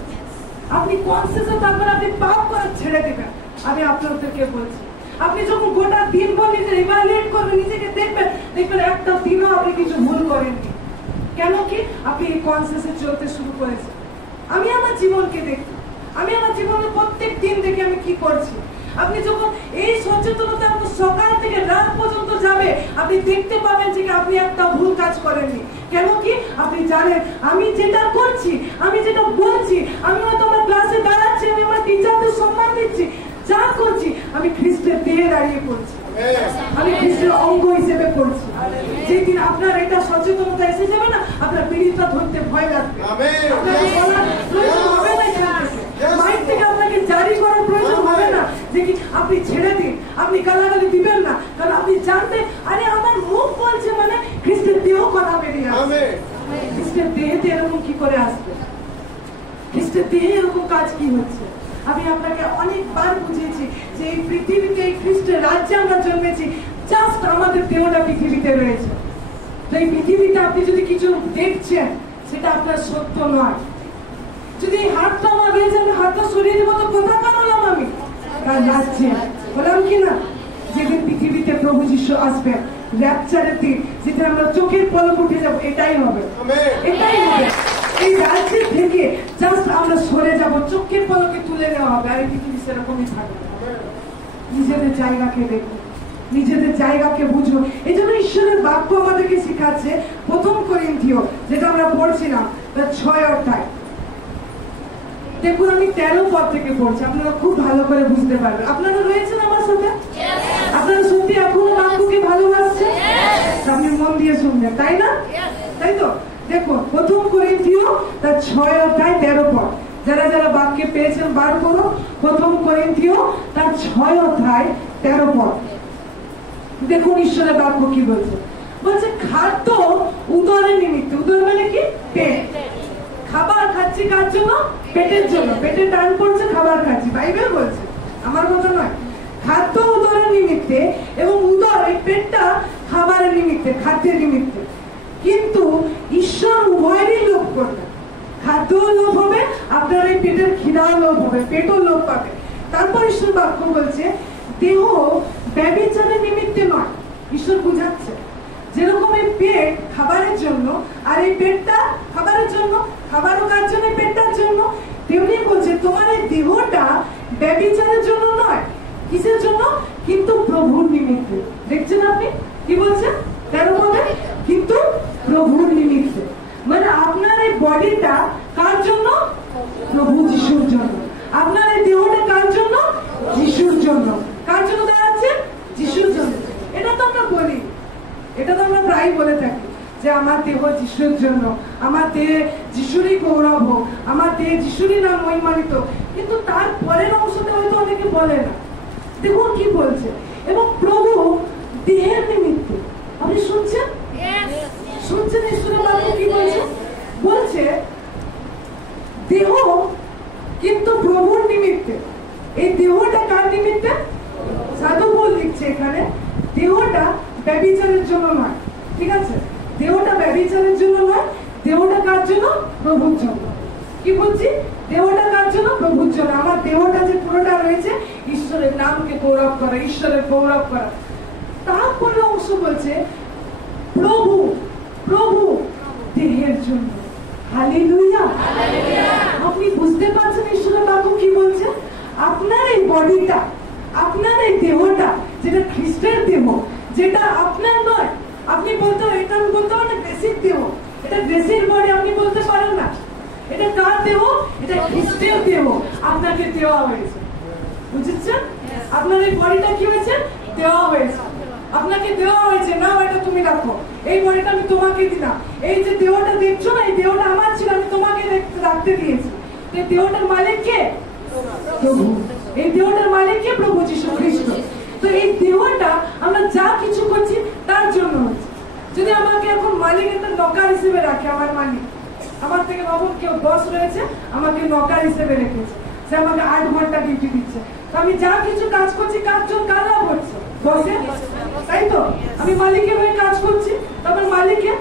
আপনি কনসিয়াস থাকবেন, আপনি পাপ করা ছেড়ে দেবেন। আমি আপনাদেরকে বলছি, আপনি যখন গোটা দিনভর নিজে ইভালুয়েট করবেন, নিজেকে দেখবেন, একটা দিনও আপনি কিছু ভুল করেননি। কেন কি? আপনি এই কনসিয়াসে চলতে শুরু করেছেন। আমি আমার জীবনকে দেখি, আমি আমার জীবনে প্রত্যেক দিন দেখি আমি কি করছি। আপনি যখন এই সচেতনতা আপনার সকাল থেকে রাত পর্যন্ত যাবে, আপনি দেখতে পাবেন যে আপনি একটা ভুল কাজ করেননি। কেন কি? আপনি জানেন আমি যেটা করছি, আমি যেটা বলছি, আমি হয়তো আমার ক্লাসে দাঁড়াচ্ছি, আমি আমার টিচারদের সম্মান দিচ্ছি, যা করছি আমি খ্রিস্টের দেহে দাঁড়িয়ে করছি, আমি খ্রিস্টের অঙ্গ হিসেবে করছি। যেদিন আপনার এটা সচেতনতা এসে যাবে না, আপনার বিড়িটা ধরতে ভয় লাগবে, আপনাকে বলার প্রয়োজন হবে না, মাইক থেকে আপনাকে জারি করার প্রয়োজন হবে না যে কি আপনি ছেড়ে দিন, আপনি গালাগালি দিবেন না, কারণ আপনি জানতেন আরে আমার মুখ বলছে মানে খ্রিস্টের দেহ কথা বেরিয়ে আসবে। খ্রিস্টের দেহেতে এরকম কি করে আসবে? খ্রিস্টের দেহে এরকম কাজ কি হচ্ছে? আমি আপনাকে অনেকবার বুঝিয়েছি যে এই পৃথিবীতে, এই খ্রিস্টের রাজ্যে আমরা জন্মেছি, জাস্ট আমাদের দেহটা পৃথিবীতে রয়েছে। তো এই পৃথিবীতে আপনি যদি কিছু দেখছেন, সেটা আপনার সত্য নয়। যদি এই হাতটা আমার রয়েছে, আমি হাতটা সরিয়ে দেবো, তো কোথাকার হলাম আমি? তার রাজ্যে হলাম কিনা? যেদিন পৃথিবীতে প্রভু যীশু আসবেন, র্যাপচারের দিন, যেদিন আমরা চোখের পলক উঠে যাবো, এটাই হবে, এটাই হবে। এই রাজ্যের থেকে জাস্ট আমরা সরে যাব, চোখের পলকে তুলে নেওয়া হবে, আর এই পৃথিবী সেরকমই থাকবে। নিজেদের জায়গাকে দেখো, নিজেদের জায়গাকে বুঝো। এই জন্য ঈশ্বরের বাক্য আমাদেরকে শিখাচ্ছে। প্রথম করিন্থীয় যেটা আমরা পড়ছিলাম তার 6 অধ্যায়, দেখুন আমি 13 পদ থেকে পড়ছি, আপনারা খুব ভালো করে বুঝতে পারবেন। আপনারা রয়েছেন আমার সাথে? আপনারা সত্যি এখনো বাক্যকে ভালোবাসছেন? আপনি মন দিয়ে শুনবেন, তাই না? তাই তো? দেখুন প্রথম করিন্থীয় তার 6 অধ্যায় 13 পদ। যারা যারা বাক্যে পেয়েছেন বার করো। প্রথম করিন্থীয় তার 6 অধ্যায় 13 পদ। দেখুন ঈশ্বরের বাক্য কি বলছে। বলছে খাদ্য উদরের নিমিত্তে। উদর মানে কি? পেট। খাবার খাচ্ছি কার জন্য? পেটের জন্য। পেটে টান পড়ছে, খাবার খাচ্ছি, বাইবেল বলছে, আমার কথা নয়। খাদ্য উদরের নিমিত্তে, এবং উদর এই পেটটা খাবারের নিমিত্তে, খাদ্যের নিমিত্তে। কিন্তু ঈশ্বর উভয়েরই লোভ করবে। খাদ্যও লোভ হবে, আপনার এই পেটের খিদাও লোভ হবে, পেটও লোভ পাবে। তারপর ঈশ্বর বাক্য বলছে দেহ ব্যভিচারের নিমিত্তে নয়। ঈশ্বর বুঝাচ্ছে যেরকম এই পেট খাবারের জন্য, আর এই পেটটা খাবারের জন্য, খাবারও কার জন্য? পেটটার জন্য। তেমনি বলছে তোমার এই দেহটা ব্যভিচারের জন্য নয়। কিসের জন্য? কিন্তু প্রভুর নিমিত্তে। দেখছেন আপনি কি বলছেন? কেন বলে? কিন্তু প্রভুর নিমিত্তে। মানে আপনার এই বডিটা কার জন্য? প্রভু যিশুর জন্য। আপনার এই দেহটা কার জন্য? যিশুর জন্য। কার জন্য দাঁড়াচ্ছে? যিশুর জন্য। এটা তো আমরা বলি, এটা তো আমরা প্রায় বলে থাকি যে আমার দেহ যিশুর জন্য, আমার দেহে যিশুরই গৌরব হোক, আমার দেহে যিশুরই নাম মহিমান্বিত। কিন্তু তার পরের অংশটা হয়তো অনেকে বলে না। দেখুন কি বলছে, এবং প্রভু দেহের নিমিত্তে। আপনি শুনছেন? শুনছেন ঈশ্বরের বাক্য কি বলছে? বলছে দেহ কিন্তু প্রভুর নিমিত্তে। এই দেহটা কার নিমিত্তে? সাধু বল লিখছে এখানে দেহটা ব্যভিচারের জন্য নয়। ঠিক আছে? দেহটা ব্যভিচারের জন্য নয়, দেহটা কার জন্য? প্রভুর জন্য। কি বলছি? দেহটা কার জন্য? প্রভুর জন্য। আমার দেহটা যে পুরোটা রয়েছে ঈশ্বরের নামকে গৌরব করা, ঈশ্বরের গৌরব করা। তারপরে অংশ বলছে প্রভু, প্রভু দেহের জন্য। হালেলুয়া। আপনি বুঝতে পারছেন ঈশ্বরের বাক্য কি বলছে? আপনার এই বডিটা, আপনার এই দেহটা যেটা খ্রিস্টের দেহ, যেটা আপনার নয়। আপনি বলতে, এটা বলতে পারেন গ্রেসির দেহ, এটা গ্রেসির বডি, আপনি বলতে পারেন না। এটা কার দেহ? এটা খ্রিস্টের দেহ, আপনাকে দেওয়া হয়েছে। বুঝেছেন? আপনার এই বডিটা কি হয়েছে? দেওয়া হয়েছে, আপনাকে দেওয়া হয়েছে। না এটা তুমি রাখো, এই বডিটা আমি তোমাকে দিলাম। এই যে দেহটা দেখছো না, এই দেহটা আমার ছিল, আমি তোমাকে রাখতে দিয়েছি। এই দেহটার মালিক কে? প্রভু। এই দেহটার মালিক কে? প্রভু যীশু খ্রিস্ট। তো এই দেহটা আমরা যা কিছু করছি তার জন্য হচ্ছে। যদি আমাকে এখন মালিক একটা নকার হিসেবে রাখে, আমার মালিক আমার থেকে নবম কেউ বস রয়েছে, আমাকে নকার হিসেবে রেখেছে, সে আমাকে 8 ঘন্টা ডিউটি দিচ্ছে। তো আমি যা কিছু কাজ করছি কার জন্য? কার লাভ হচ্ছে? বসে, তাই তো? আমি মালিকের হয়ে কাজ করছি, তবে মালিকে।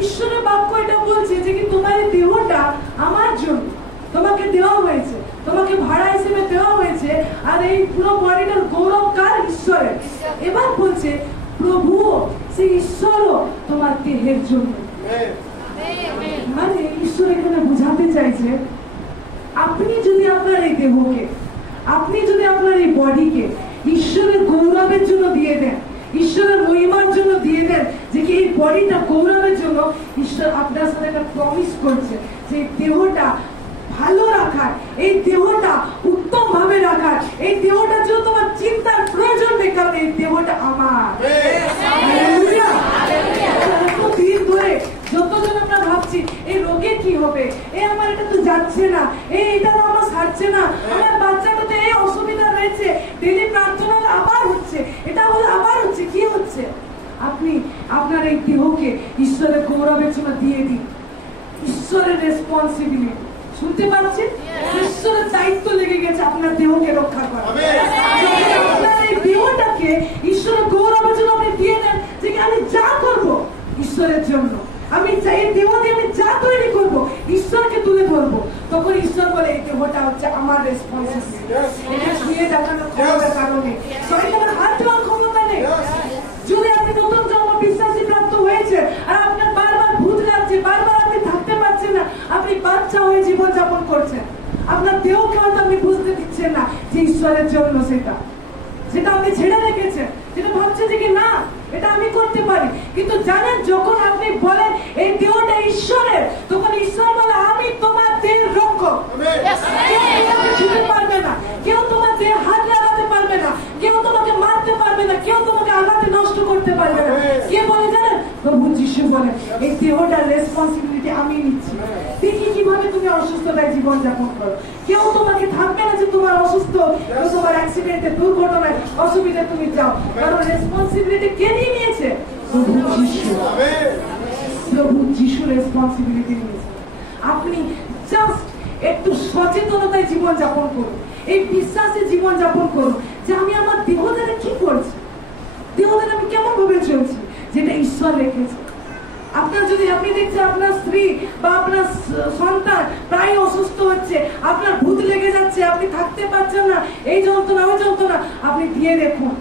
ঈশ্বরের বাক্য এটা বলছে যে কি তোমার এই দেহটা আমার জন্য তোমাকে দেওয়া হয়েছে, তোমাকে ভাড়া হিসেবে দেওয়া হয়েছে। আর এই পুরো বডিটার গৌরব কার? ঈশ্বরের। এবার বলছে প্রভু, সেই ঈশ্বরও তোমার দেহের জন্য। মানে ঈশ্বর এখানে বুঝাতে চাইছে আপনি যদি আপনার এই দেহকে, আপনি যদি আপনার এই বডিকে ঈশ্বরের গৌরবের জন্য দিয়ে দেন, ঈশ্বরের মহিমার জন্য দিয়ে দেন, যে কি এই বডিটা গৌরবের জন্য, ঈশ্বর আপনার সাথে একটা প্রমিস করছে যে দেহটা ভালো রাখার, এই দেহটা উত্তম ভাবে রাখার, এই দেহটা যে তোমার চিন্তার প্রয়োজন নেই, কারণ এই দেহটা আমার। দিন ধরে যতজন আমরা ভাবছি এই রোগে কি হবে, এই আমার এটা তো যাচ্ছে না, এটা তো আমার সারছে না, আমার বাচ্চাটা তো এই অসুবিধা রয়েছে, ডেলি প্রার্থনা আবার হচ্ছে, এটা হলে আবার হচ্ছে, কি হচ্ছে? আপনি আপনার এই দেহকে ঈশ্বরের গৌরবের জন্য দিয়ে দিন। ঈশ্বরের রেসপন্সিবিলিটি শুনতে পাচ্ছেন? ঈশ্বরের দায়িত্ব লেগে গেছে আপনার দেহকে রক্ষা করা। আপনার এই দেহটাকে ঈশ্বরের গৌরবের জন্য আপনি দিয়ে দেন, যে আমি যা করবো ঈশ্বরের জন্য, আমি এই দেহ দিয়ে আমি যা তৈরি করবো ঈশ্বরকে তুলে ধরবো, তখন ঈশ্বর বলে এই দেহটা হচ্ছে আমার রেসপন্সিবিলিটি। এটা ছুঁয়ে দেখানোর ক্ষমতার কারণে শয়তানের হাত দেওয়ার ক্ষমতা নেই। যদি আপনি নতুন জন্ম বিশ্বাসী প্রাপ্ত হয়েছে আর আপনার বারবার ভূত লাগছে, বারবার আপনি থাকতে পারছেন না, আপনি বাচ্চা হয়ে জীবন যাপন করছেন, আপনার দেহকে হয়তো আপনি বুঝতে দিচ্ছেন না যে ঈশ্বরের জন্য সেটা, যেটা আপনি ছেড়ে রেখেছেন, যেটা ভাবছেন যে কি না এটা আমি করতে পারি, কিন্তু জানেন যখন আপনি বলেন এই দেহটা ঈশ্বরের, তখন ঈশ্বর বলে আমি তোমার দেহের রক্ষক। কেউ তোমাকে ছুঁতে পারবে না, কেউ তোমার দেহে হাত লাগাতে পারবে না, কেউ তোমাকে মারতে পারবে না, কেউ তোমাকে আঘাতে নষ্ট করতে পারবে না। কে বলে জানেন? প্রভু যিশু বলে এই দেহটার রেসপন্সিবিলিটি আমি নিচ্ছি। দেখি কিভাবে তুমি অসুস্থতায় জীবন যাপন করো। কেউ তোমাকে থাকবে না যে তোমার অসুস্থ, তোমার অ্যাক্সিডেন্টে, দুর্ঘটনায়, অসুবিধা তুমি যাও, কারণ রেসপন্সিবিলিটি কে নিয়ে নিয়েছে? প্রভু যিশু। প্রভু যিশু রেসপন্সিবিলিটি নিয়েছে। আপনি জাস্ট একটু সচেতনতায় জীবন যাপন করুন, এই বিশ্বাসে জীবন যাপন করুন যে আমি আমার দেহ দ্বারা কি করছি, দেহ দ্বারা আমি কেমন ভাবে চলছি, যেটা ঈশ্বর রেখেছে। আপনার যদি আপনি দেখছেন আপনার স্ত্রী বা আপনার সন্তান প্রায় অসুস্থ হচ্ছে, আপনার ভূত লেগে যাচ্ছে, আপনি থাকতে পারছেন না, এই যন্ত্রণা ওই যন্ত্রণা, আপনি দিয়ে দেখুন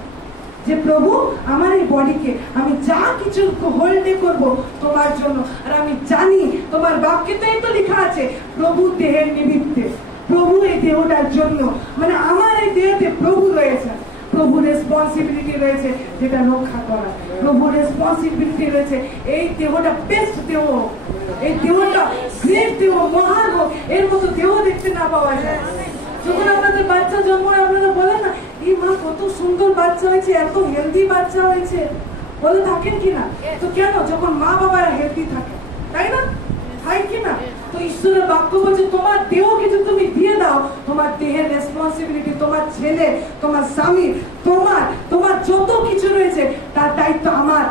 যে প্রভু আমার এই বডিকে আমি যা কিছু হোল্ডে করব তোমার জন্য, আর আমি জানি তোমার বাক্যতেই তো লেখা আছে প্রভু দেহের নিমিত্তে, প্রভু এই দেহটার জন্য, মানে আমার এই দেহতে প্রভু রয়েছে, প্রভু রেসপন্সিবিলিটি রয়েছে যেটা রক্ষা করা, প্রভু রেসপন্সিবিলিটি রয়েছে এই দেহটা বেস্ট দেহ, এই দেহটা গ্রেট দেহ, মহান হোক, এর মতো দেহ দেখতে না পাওয়া যায়। যখন আপনাদের বাচ্চা জন্ম হয় আপনারা বলেন না এই মা কত সুন্দর বাচ্চা হয়েছে, এত হেলদি বাচ্চা হয়েছে, বলে থাকেন কিনা? তো কেন? যখন মা বাবারা হেলদি থাকে, তাই না? হয় কিনা? তো ঈশ্বরের বাক্য বলছে তোমার দেহ কিছু তুমি দিয়ে দাও, তোমার দেহের রেসপন্সিবিলিটি, তোমার ছেলে, তোমার স্বামী, তোমার যত কিছু রয়েছে তার দায়িত্ব আমার।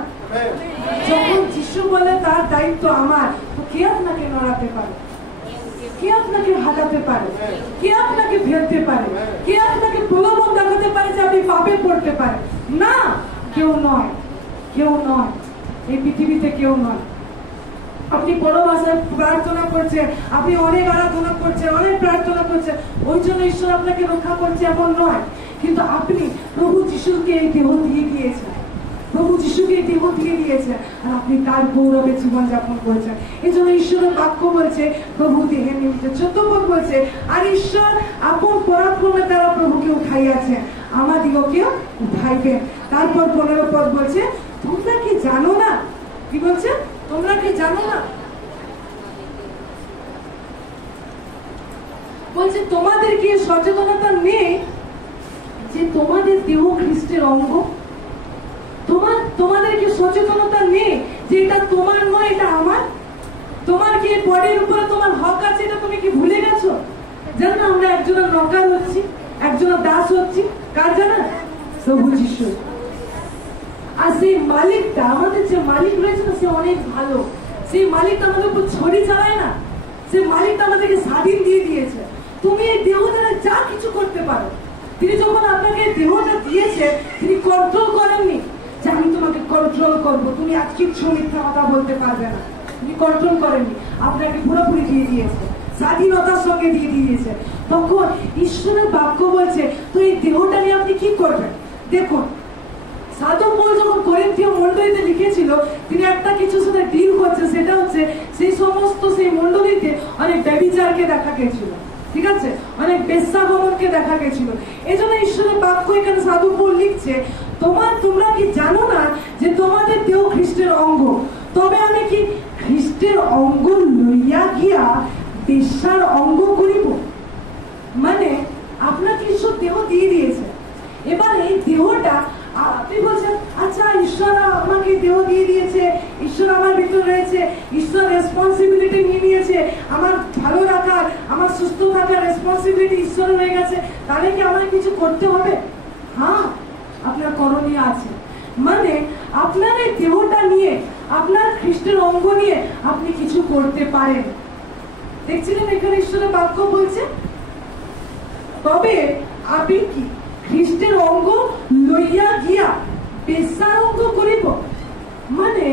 যখন যিশু বলে তার দায়িত্ব আমার, তো কে আপনাকে নড়াতে পারে? কে আপনাকে হাঁটাতে পারে? কে আপনাকে ফেলতে পারে? কে আপনাকে প্রলোভন দেখাতে পারে যে আপনি পাপে পড়তে পারে? না, কেউ নয়, কেউ নয়, এই পৃথিবীতে কেউ নয়। আপনি বড় ভাষায় প্রার্থনা করছেন, আপনি অনেক আরাধনা করছেন, অনেক প্রার্থনা করছেন, ওই জন্য ঈশ্বর আপনাকে রক্ষা করছে এমন নয়, কিন্তু আপনি প্রভু যিশুকে এই দেহ দিয়ে দিয়েছেন, প্রভু যিশুকে এই দেহ দিয়ে দিয়েছেন, আর আপনি তার গৌরবে জীবন যাপন করছেন। এই জন্য ঈশ্বরের বাক্য বলছে প্রভু দেহে নিমিত্তে, 14 পদ বলছে আর ঈশ্বর আপন পরাক্রমের দ্বারা প্রভুকে উঠাইয়াছেন, আমাদিগকেও উঠাইবেন। তারপর 15 পদ বলছে তোমরা কি জানো না? কি বলছে? তোমরা কি জানো না? বলছে তোমাদের কি সচেতনতা নেই যে তোমাদের দেহ খ্রিস্টের অঙ্গ? তোমাদের কি সচেতনতা নেই যে এটা তোমার নয়, এটা আমার? তোমার কি বডির উপরে তোমার হক আছে, এটা তুমি কি ভুলে গেছো? জানো আমরা একজনের নৌকার হচ্ছি, একজনের দাস হচ্ছি, কার জানা? প্রভু যিশু। আর সেই মালিকটা, আমাদের যে মালিক রয়েছে না, সে অনেক ভালো। সেই মালিকটা আমাদের উপর ছড়ি চালায় না, সেই মালিকটা আমাদেরকে স্বাধীন দিয়ে দিয়েছে। তুমি এই দেহ দ্বারা যা কিছু করতে পারো। তিনি যখন আপনাকে দেহটা দিয়েছে, তিনি কন্ট্রোল করেননি যে আমি তোমাকে কন্ট্রোল করবো, তুমি আজ কিচ্ছু মিথ্যা কথা বলতে পারবে না। তিনি কন্ট্রোল করেননি, আপনাকে পুরোপুরি দিয়ে দিয়েছে, স্বাধীনতার সঙ্গে দিয়ে দিয়েছে। তখন ঈশ্বরের বাক্য বলছে তো এই দেহটা নিয়ে আপনি কি করবেন? দেখুন সাধক পৌল যখন করিন্থীয় মণ্ডলীতে লিখেছিল, তিনি একটা কিছুর সাথে ডিল করছে, সেটা হচ্ছে সেই সমস্ত সেই মণ্ডলীতে অনেক ব্যভিচারকে দেখা গেছিল, ঠিক আছে, অনেক বেশ্যাগমনকে দেখা গেছিল। এই জন্য ঈশ্বরের বাক্য এখানে সাধক পৌল লিখছে তোমরা কি জানো না যে তোমাদের দেহ খ্রিস্টের অঙ্গ, তবে আমি কি খ্রিস্টের অঙ্গ লইয়া গিয়া বেশ্যার অঙ্গ করিব? মানে আপনাকে ঈশ্বর দেহ দিয়ে দিয়েছে, এবার এই দেহটা আপনি বলছেন আচ্ছা ঈশ্বর আমাকে দেহ দিয়ে দিয়েছে, ঈশ্বর আমার ভিতর রয়েছে, ঈশ্বর রেসপন্সিবিলিটি নিয়ে নিয়েছে, আমার ভালো রাখার, আমার সুস্থ থাকার রেসপন্সিবিলিটি ঈশ্বর হয়ে গেছে, তাহলে কি আমার কিছু করতে হবে? হ্যাঁ, আপনার করণীয় আছে। মানে আপনার এই দেহটা নিয়ে, আপনার খ্রিস্টের অঙ্গ নিয়ে আপনি কিছু করতে পারেন। দেখছিলেন এখানে ঈশ্বরের বাক্য বলছে তবে আপনি কি খ্রিস্টের অঙ্গ লইয়া গিয়া বেশ্যার অঙ্গ করিব? মানে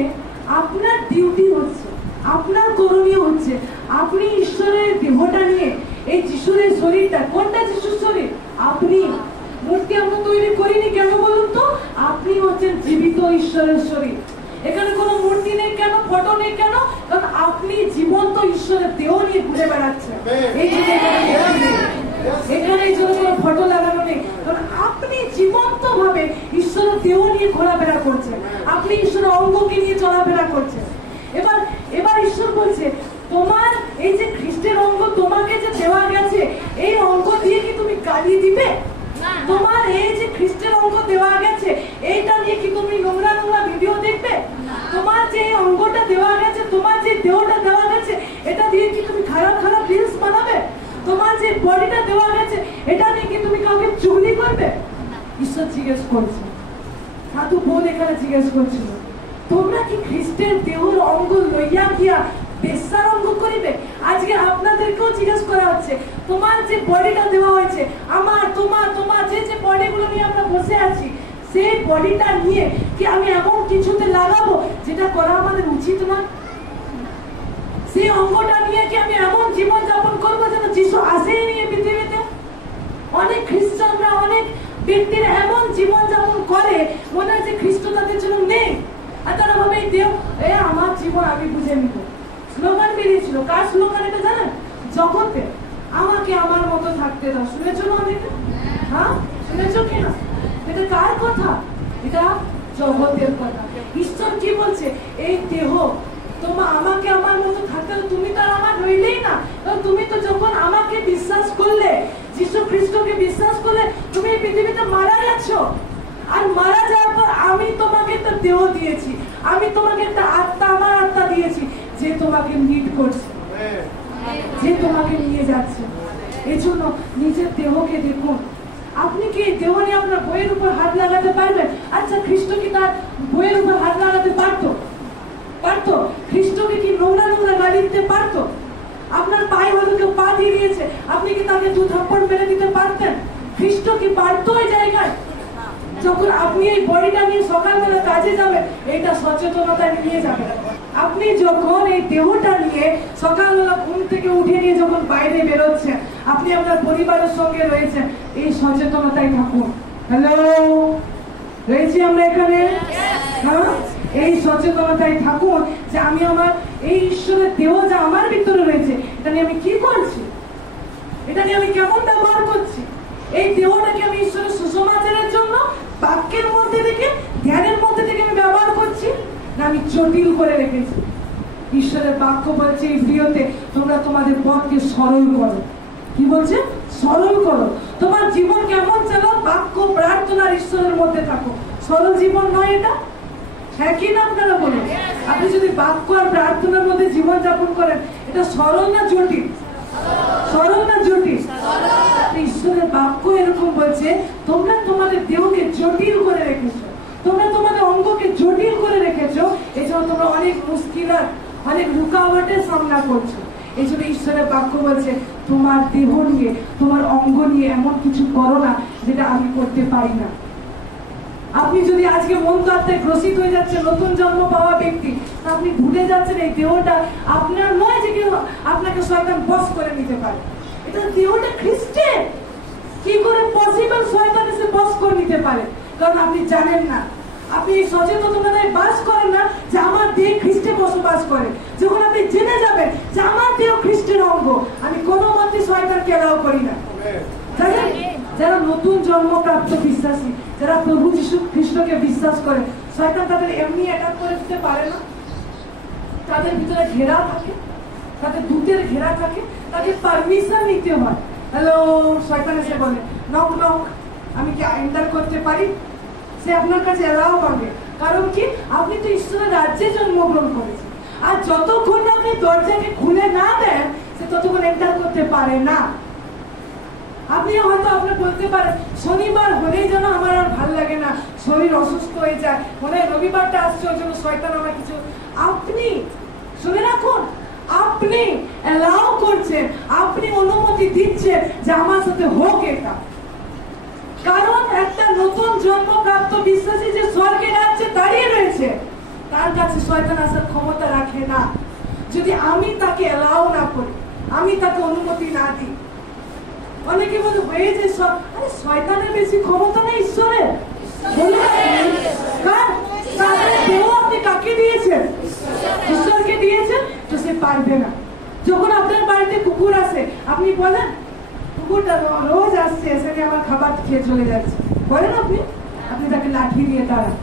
আপনার ডিউটি হচ্ছে, আপনার করণীয় হচ্ছে আপনি ঈশ্বরের দেহটা নিয়ে, এই যিশুর শরীরটা, কোনটা যিশুর শরীর? আপনি। মূর্তি আমরা তৈরি করিনি কেন বলুন তো? আপনি হচ্ছেন জীবিত ঈশ্বরের শরীর। এখানে কোনো মূর্তি নেই কেন, ফটো নেই কেন? কারণ আপনি জীবন্ত ঈশ্বরের দেহ নিয়ে ঘুরে বেড়াচ্ছেন। এই এখানে এই জন্য কোনো ফটো লাগানো নেই, কারণ আপনি জীবন্ত ঘোরাফেরা করছেন, আপনি ঈশ্বরের অঙ্গকে নিয়ে চলাফেরা করছেন। এবার ঈশ্বর বলছে তোমার এই যে খ্রিস্টের অঙ্গ তোমাকে যে দেওয়া গেছে, এই অঙ্গ দিয়ে কি তুমি গালি দিবে? তোমার এই যে খ্রিস্টের অঙ্গ দেওয়া গেছে, এইটা নিয়ে কি তুমি নোংরা নোংরা ভিডিও দেখবে? তোমার যে অঙ্গটা দেওয়া গেছে, তোমার যে দেহটা দেওয়া গেছে, এটা দিয়ে কি তুমি খারাপ খারাপ রিলস বানাবে? তোমার যে বডিটা দেওয়া গেছে, এটা নিয়ে কি তুমি কাউকে চুগলি করবে? ঈশ্বর জিজ্ঞেস করছে, সাধু বোন এখানে জিজ্ঞেস করছিল, তোমরা কি খ্রিস্টের দেহর অঙ্গ লইয়া গিয়া বেশ্যার অঙ্গ করিবে? আজকে আপনাদেরকেও জিজ্ঞেস করা হচ্ছে, তোমার যে বডিটা দেওয়া হয়েছে, আমার তোমার তোমার যে যে বডিগুলো নিয়ে আমরা বসে আছি, সেই বডিটা নিয়ে কি আমি এমন কিছুতে লাগাবো যেটা করা আমাদের উচিত না? সেই অঙ্গটা নিয়ে কি আমি এমন জীবন যাপন করবো যেন যিশু আসেই নিয়ে পৃথিবীতে? অনেক খ্রিস্টানরা, অনেক ব্যক্তিরা এমন জীবন যাপন করে মনে হয় যে খ্রিস্ট তাদের জন্য নেই, আর তারা ভাবে দেও আমার জীবন আমি বুঝে নিব। স্লোগান বেরিয়েছিল, কার স্লোগান এটা জানেন? জগতে আমাকে আমার মতো থাকতে দাও। শুনেছো না অনেকে? হ্যাঁ, শুনেছো কিনা? এটা কার কথা? এটা জগতের কথা। ঈশ্বর কি বলছে? এই দেহ তোমার আমাকে আমার মতো থাকতে, তুমি তো আর আমার রইলেই না। তুমি তো যখন আমাকে বিশ্বাস করলে, যীশু খ্রিস্টকে বিশ্বাস করলে, তুমি এই পৃথিবীতে মারা গেছো। আর মারা যাওয়ার পর আমি তোমাকে একটা দেহ দিয়েছি, আমি তোমাকে একটা আত্মা, আমার আত্মা দিয়েছি, যে তোমাকে লিড করছে, যে তোমাকে নিয়ে যাচ্ছে। এই জন্য নিজের দেহকে দেখুন। আপনি কি দেহ নিয়ে আপনার বইয়ের উপর হাত লাগাতে পারবেন? আচ্ছা, খ্রিস্ট কি তার বইয়ের উপর হাত লাগাতে পারতো? পারতো? খ্রিস্টকে কি নোংরা নোংরা গালি দিতে পারতো? আপনার পায়ে হয়তো কেউ পা দিয়ে দিয়েছে, আপনি কি তাকে 2 থাপ্পড় মেরে দিতে পারতেন? খ্রিস্ট কি পারতো ওই জায়গায়? যখন আপনি এই বডিটা নিয়ে সকালবেলা কাজে যাবেন, এটা সচেতনতা নিয়ে যাবেন। আপনি যখন এই দেহটা নিয়ে সকালবেলা ঘুম থেকে উঠে নিয়ে যখন বাইরে বেরোচ্ছেন, আপনি আপনার পরিবারের সঙ্গে রয়েছেন, এই সচেতনতায় থাকুন। হ্যালো, রয়েছি আমরা এখানে? হ্যাঁ, এই সচেতনতায় থাকুন যে আমি আমার এই ঈশ্বরের দেহ যা আমার ভিতরে রয়েছে, এটা নিয়ে আমি কি করছি, এটা নিয়ে আমি কেমন ব্যবহার করছি। এই দেহটাকে আমি ঈশ্বরের সুসমাচারের জন্য বাক্যের মধ্যে থেকে, ধ্যানের মধ্যে থেকে আমি ব্যবহার করছি, না আমি জটিল করে রেখেছি। ঈশ্বরের বাক্য বলছে এই ভিডিওতে, তোমরা তোমাদের পথকে সরল করো। কি বলছে? সরল করো। তোমার জীবন কেমন চালাও? বাক্য, প্রার্থনার, ঈশ্বরের মধ্যে থাকো। সরল জীবন নয় এটা? হ্যাঁ কি না আপনারা বলুন? আপনি যদি বাক্য আর প্রার্থনার মধ্যে জীবন যাপন করেন, এটা সরল না জটিল? সরল না জটিল? ঈশ্বরের বাক্য এরকম বলছে, তোমরা তোমাদের দেহকে জটিল করে রেখেছো, তোমরা তোমাদের অঙ্গকে জটিল করে রেখেছো, এই জন্য তোমরা অনেক মুশকিলাত, অনেক রুকাওয়াটের সামনা করছো। এই জন্য ঈশ্বরের বাক্য বলছে, তোমার দেহ নিয়ে, তোমার অঙ্গ নিয়ে এমন কিছু করো না যেটা আমি করতে পারি না। আপনি যদি আজকে মন আত্মায় গ্রসিত হয়ে যাচ্ছে, নতুন জন্ম পাওয়া ব্যক্তি, আপনি ভুলে যাচ্ছেন এই দেহটা আপনার নয়, যে কেউ আপনাকে শয়তান বশ করে নিতে পারে। এটা দেহটা খ্রিস্টের। কি করে পসিবল শয়তান এসে বশ করে নিতে পারে? কারণ আপনি জানেন না, আপনি সচেতনতায় বাস করেন না যে আমার দেহ খ্রিস্টে বসবাস করে। যখন আপনি জেনে যাবেন যে আমার দেহ খ্রিস্টের অঙ্গ, আমি কোনো মতে শয়তানকে এলাও করি না। জানেন, যারা নতুন জন্মপ্রাপ্ত বিশ্বাসী, যারা প্রভু যীশু খ্রিস্টকে বিশ্বাস করে, শয়তান তাদের এমনি অ্যাটাক করে দিতে পারে না। তাদের ভিতরে ঘেরা থাকে, তাদের দূতের ঘেরা থাকে, তাদের পারমিশন নিতে হয়। হ্যালো, শয়তান এসে বলে নক নক, আমি কি এন্টার করতে পারি? সে আপনার কাছে এলাও করবে। কারণ কি? আপনি তো ঈশ্বরের রাজ্যে জন্মগ্রহণ করেছেন, আর যতক্ষণ আপনি দরজাকে খুলে না দেন, সে ততক্ষণ এন্টার করতে পারে না। আপনি হয়তো আপনার বলতে পারেন, শনিবার হলেই যেন আমার আর ভাল লাগে না, শরীর অসুস্থ হয়ে যায়, মনে হয় রবিবারটা আসছে ওই জন্য শয়তান আমার কিছু। আপনি শুনে রাখুন, আপনি এলাও করছেন, আপনি অনুমতি দিচ্ছেন যে আমার সাথে হোক এটা। কারণ একটা নতুন জন্মপ্রাপ্ত বিশ্বাসী যে স্বর্গের রাজ্যে দাঁড়িয়ে রয়েছে, তার কাছে শয়তান আসার ক্ষমতা রাখে না, যদি আমি তাকে এলাও না করি, আমি তাকে অনুমতি না দিই। অনেকে বলে হয়ে যে আরে শয়তানের বেশি ক্ষমতা নেই ঈশ্বরের। আপনি কাকে দিয়েছেন? ঈশ্বরকে দিয়েছেন, তো সে পারবে না। যখন আপনার বাড়িতে কুকুর আসে, আপনি বলেন কুকুরটা রোজ আসছে, এসে আমার খাবার খেয়ে চলে যাচ্ছে, বলেন আপনি? আপনি তাকে লাঠি দিয়ে তাড়ান।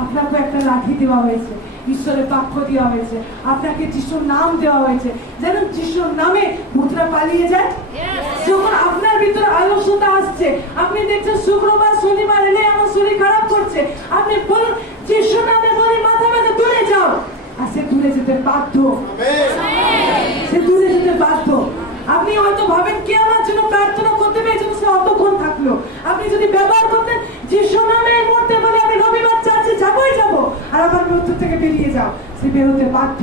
আপনাকে একটা লাঠি দেওয়া হয়েছে, ঈশ্বরের বাক্য দেওয়া হয়েছে, আপনাকে যিশুর নাম দেওয়া হয়েছে, যেন যিশুর নামে ভূতরা পালিয়ে যায়। যখন আপনার ভিতরে আলস্যতা আসছে, আপনি দেখছেন শুক্রবার শনিবার এলে আমার শরীর খারাপ করছে, আপনি বলুন যিশুর নামে বলি মাথা ব্যথা দূরে যাও, আর সে দূরে যেতে বাধ্য, সে দূরে যেতে বাধ্য। আপনি হয়তো ভাবেন কে আমার জন্য প্রার্থনা করতে পেরেছেন, সে অতক্ষণ থাকলো। আপনি যদি ব্যবহার করতেন যিশুর নামে মরতে বলে আমি রবিবার চার্চে যাবোই যাবো, আর আমার মৃত্যু থেকে বেরিয়ে যাও, সে বেরোতে বাধ্য।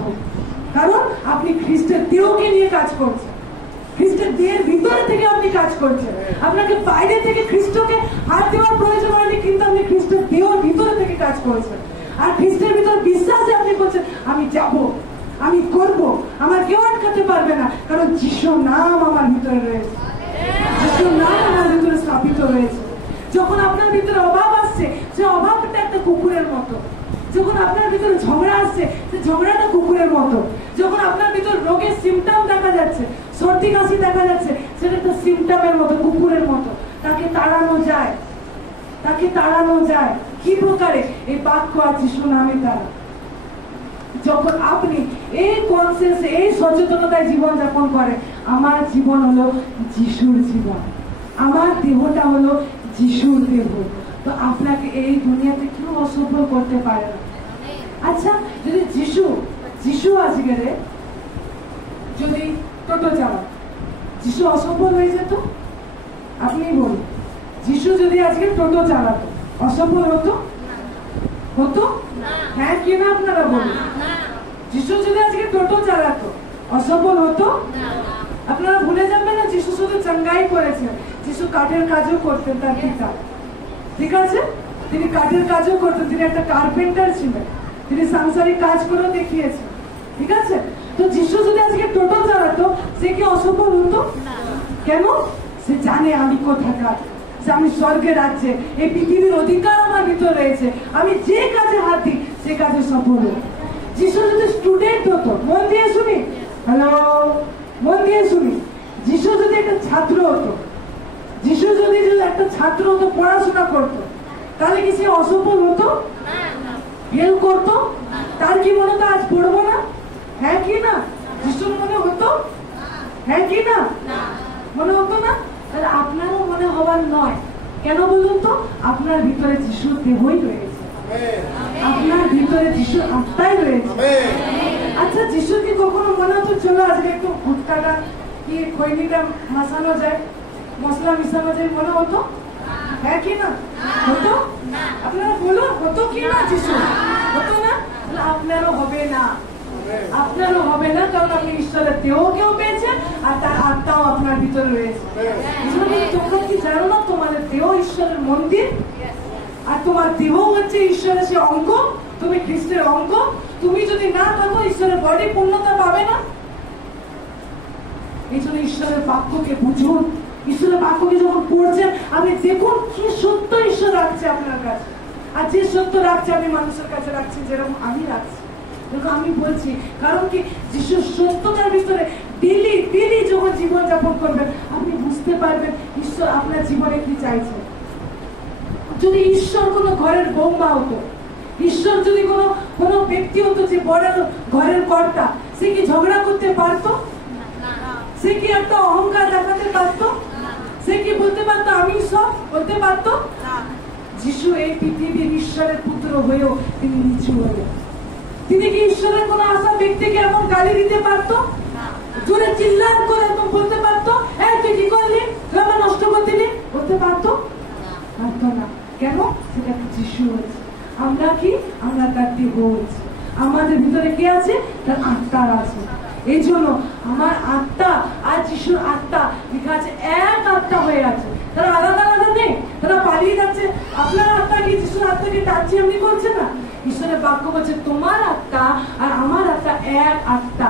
কারণ আপনি খ্রিস্টের দেহকে নিয়ে কাজ করছেন, খ্রিস্টের দেহের ভিতরে থেকে আপনি কাজ করছেন। আপনাকে বাইরে থেকে খ্রিস্টকে হাত দেওয়ার প্রয়োজন হয়নি, কিন্তু আপনি খ্রিস্টের দেহের ভিতরে থেকে কাজ করছেন। আর খ্রিস্টের ভিতর বিশ্বাসে আপনি করছেন আমি যাব, আমি করব, আমার কেউ আটকাতে পারবে না, কারণ যিশুর নাম আমার ভিতরে রয়েছে, যিশুর নাম আমার ভিতরে স্থাপিত রয়েছে। যখন আপনার ভিতরে অভাব আসছে, সে অভাবটা একটা কুকুরের মতো। যখন আপনার ভিতরে ঝগড়া আসছে, সে ঝগড়াটা কুকুরের মতো। যখন আপনার ভিতরে রোগের সিমটম দেখা যাচ্ছে, সর্দি কাশি দেখা যাচ্ছে, সেটা একটা সিমটমের মতো, কুকুরের মতো। তাকে তাড়ানো যায়, তাকে তাড়ানো যায়। কি প্রকারে? এই বাক্য আর যিশু নামে তারা। যখন আপনি এই কনসিয়াস, এই সচেতনতায় জীবন যাপন করে, আমার জীবন হলো যিশুর জীবন, আমার দেহটা হলো যিশুর দেহ, তো আপনাকে এই দুনিয়াতে কেউ অসফল করতে পারে না। আচ্ছা, যদি যিশু আজকে যদি টোটো চালান, যিশু অসফল হয়ে যেত? আপনি বলুন, যিশু যদি আজকে টোটো চালাতো অসফল হতো? হতো? হ্যাঁ কি না আপনারা বলুন? যিশু যদি আজকে টোটো চালাতো অসফল হতো? আপনারা ভুলে যাবেন না যিশু শুধু চাঙ্গাই করেছেন, যিশু কাঠের কাজও করতেন তার পিতা, ঠিক আছে? তিনি কাঠের কাজও করতেন, তিনি একটা কার্পেন্টার ছিলেন, তিনি সাংসারিক কাজ করেও দেখিয়েছেন, ঠিক আছে? তো যিশু যদি আজকে টোটো চালাতো, সে কি অসফল হতো? কেন? সে জানে আমি কোথাকার, আমি স্বর্গের রাজ্যে, এই পৃথিবীর অধিকার আমার ভিতরে রয়েছে, আমি যে কাজে হাত দিই সে কাজে সফল হই। যিশু যদি স্টুডেন্ট হতো, মন দিয়ে শুনি, হ্যালো, মন দিয়ে শুনি, যিশু যদি একটা ছাত্র হতো, যিশু যদি একটা ছাত্র হতো, পড়াশোনা করতো, তাহলে কি সে অসফল হতো? ফেল করতো? তার কি মনে হতো আজ পড়বো না? হ্যাঁ কি না? যিশুর মনে হতো? হ্যাঁ কি না? মনে হতো না? তাহলে আপনারও মনে হওয়ার নয়। কেন বলুন তো? আপনার ভিতরে যিশুর দেহই রয়েছে, আপনার ভিতরে যিশুর আত্মাই রয়েছে। আচ্ছা, যিশুর কি কখনো মনে হতো চলো আজকে একটু ভুট্টাটা কি খৈনিটা মাসানো যায়, মশলা মিশানো যায়, মনে হতো? হ্যাঁ কি না? হতো? আপনারা বলুন, হতো কি না? যিশু হতো না? আপনারও হবে না, আপনারও হবে না, কারণ আপনি ঈশ্বরের দেহকেও পেয়েছেন আর তার আত্মাও আপনার ভিতরে রয়েছে। তোমরা কি জানো না তোমাদের দেহ ঈশ্বরের মন্দির, আর তোমার দেহ হচ্ছে ঈশ্বরের সে অঙ্গ, তুমি খ্রিস্টের অঙ্গ। তুমি যদি না থাকো, ঈশ্বরের বডি পূর্ণতা পাবে না। এই জন্য ঈশ্বরের বাক্যকে বুঝুন, ঈশ্বরের বাক্যকে যখন পড়ছেন আপনি দেখুন কি সত্য ঈশ্বর রাখছে আপনার কাছে, আর যে সত্য রাখছে আমি মানুষের কাছে রাখছি, যেরকম আমি রাখছি। আমি বলছি কারণ কি, যিশুর সত্যতার ভিতরে ডেলি ডেলি যখন জীবন যাপন করবেন, আপনি বুঝতে পারবেন ঈশ্বর আপনার জীবনে কি চাইছে। যদি ঈশ্বর কোনো ঘরের বৌমা হতো, ঈশ্বর যদি কোনো ব্যক্তি হতো যে বড় ঘরের কর্তা, সে কি ঝগড়া করতে পারতো? সে কি একটা অহংকার দেখাতে পারতো? সে কি বলতে পারতো আমি সব? বলতে পারতো? যিশু এই পৃথিবীর ঈশ্বরের পুত্র হয়েও তিনি নিচু হলেন। তিনি কি ঈশ্বরের কোন আশা ব্যক্তিকে এমন গালি দিতে পারতো? জোরে চিল্লান করে এরকম বলতে পারতো, এই তুই কি করলি, তুই আমার নষ্ট করতে দিলি? বলতে পারতো? পারতো না। কেন? সেটা যিশু হয়েছে। আমরা কি? আমরা তার দেহ হয়েছে। আমাদের ভিতরে কে আছে? তার আত্মা আছে। এই জন্য আমার আত্মা আর যিশুর আত্মা লেখা আছে এক আত্মা হয়ে আছে, তারা আলাদা আলাদা নেই, তারা পালিয়ে যাচ্ছে। আপনার আত্মা কি যিশুর আত্মাকে টানছি এমনি করছে না? ঈশ্বরের বাক্য বলছে তোমার আত্মা আর আমার আত্মা এক আত্মা।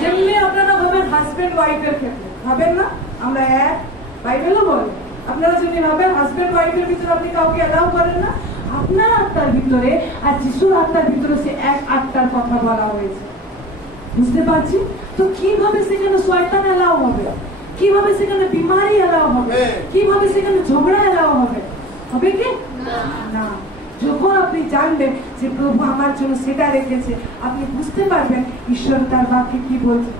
যেমনি আপনারা ভাবেন হাজবেন্ড ওয়াইফের ক্ষেত্রে, ভাবেন না আমরা এক, বাইবেলও বলে আপনারা যদি ভাবেন হাজবেন্ড ওয়াইফের ভিতরে আপনি কাউকে অ্যালাউ করেন না, আপনার আত্মার ভিতরে আর যিশুর আত্মার ভিতরে সে এক আত্মার কথা বলা হয়েছে। বুঝতে পারছি তো? কিভাবে সেখানে শয়তান এলাও হবে, কিভাবে সেখানে বিমারি এলাও হবে, কিভাবে সেখানে ঝগড়া এলাও হবে? হবে কি না? যখন জানবেন যে প্রভু আমার জন্য সেটা রেখেছে, আপনি বুঝতে পারবেন ঈশ্বর তার বাক্যে কি বলছে।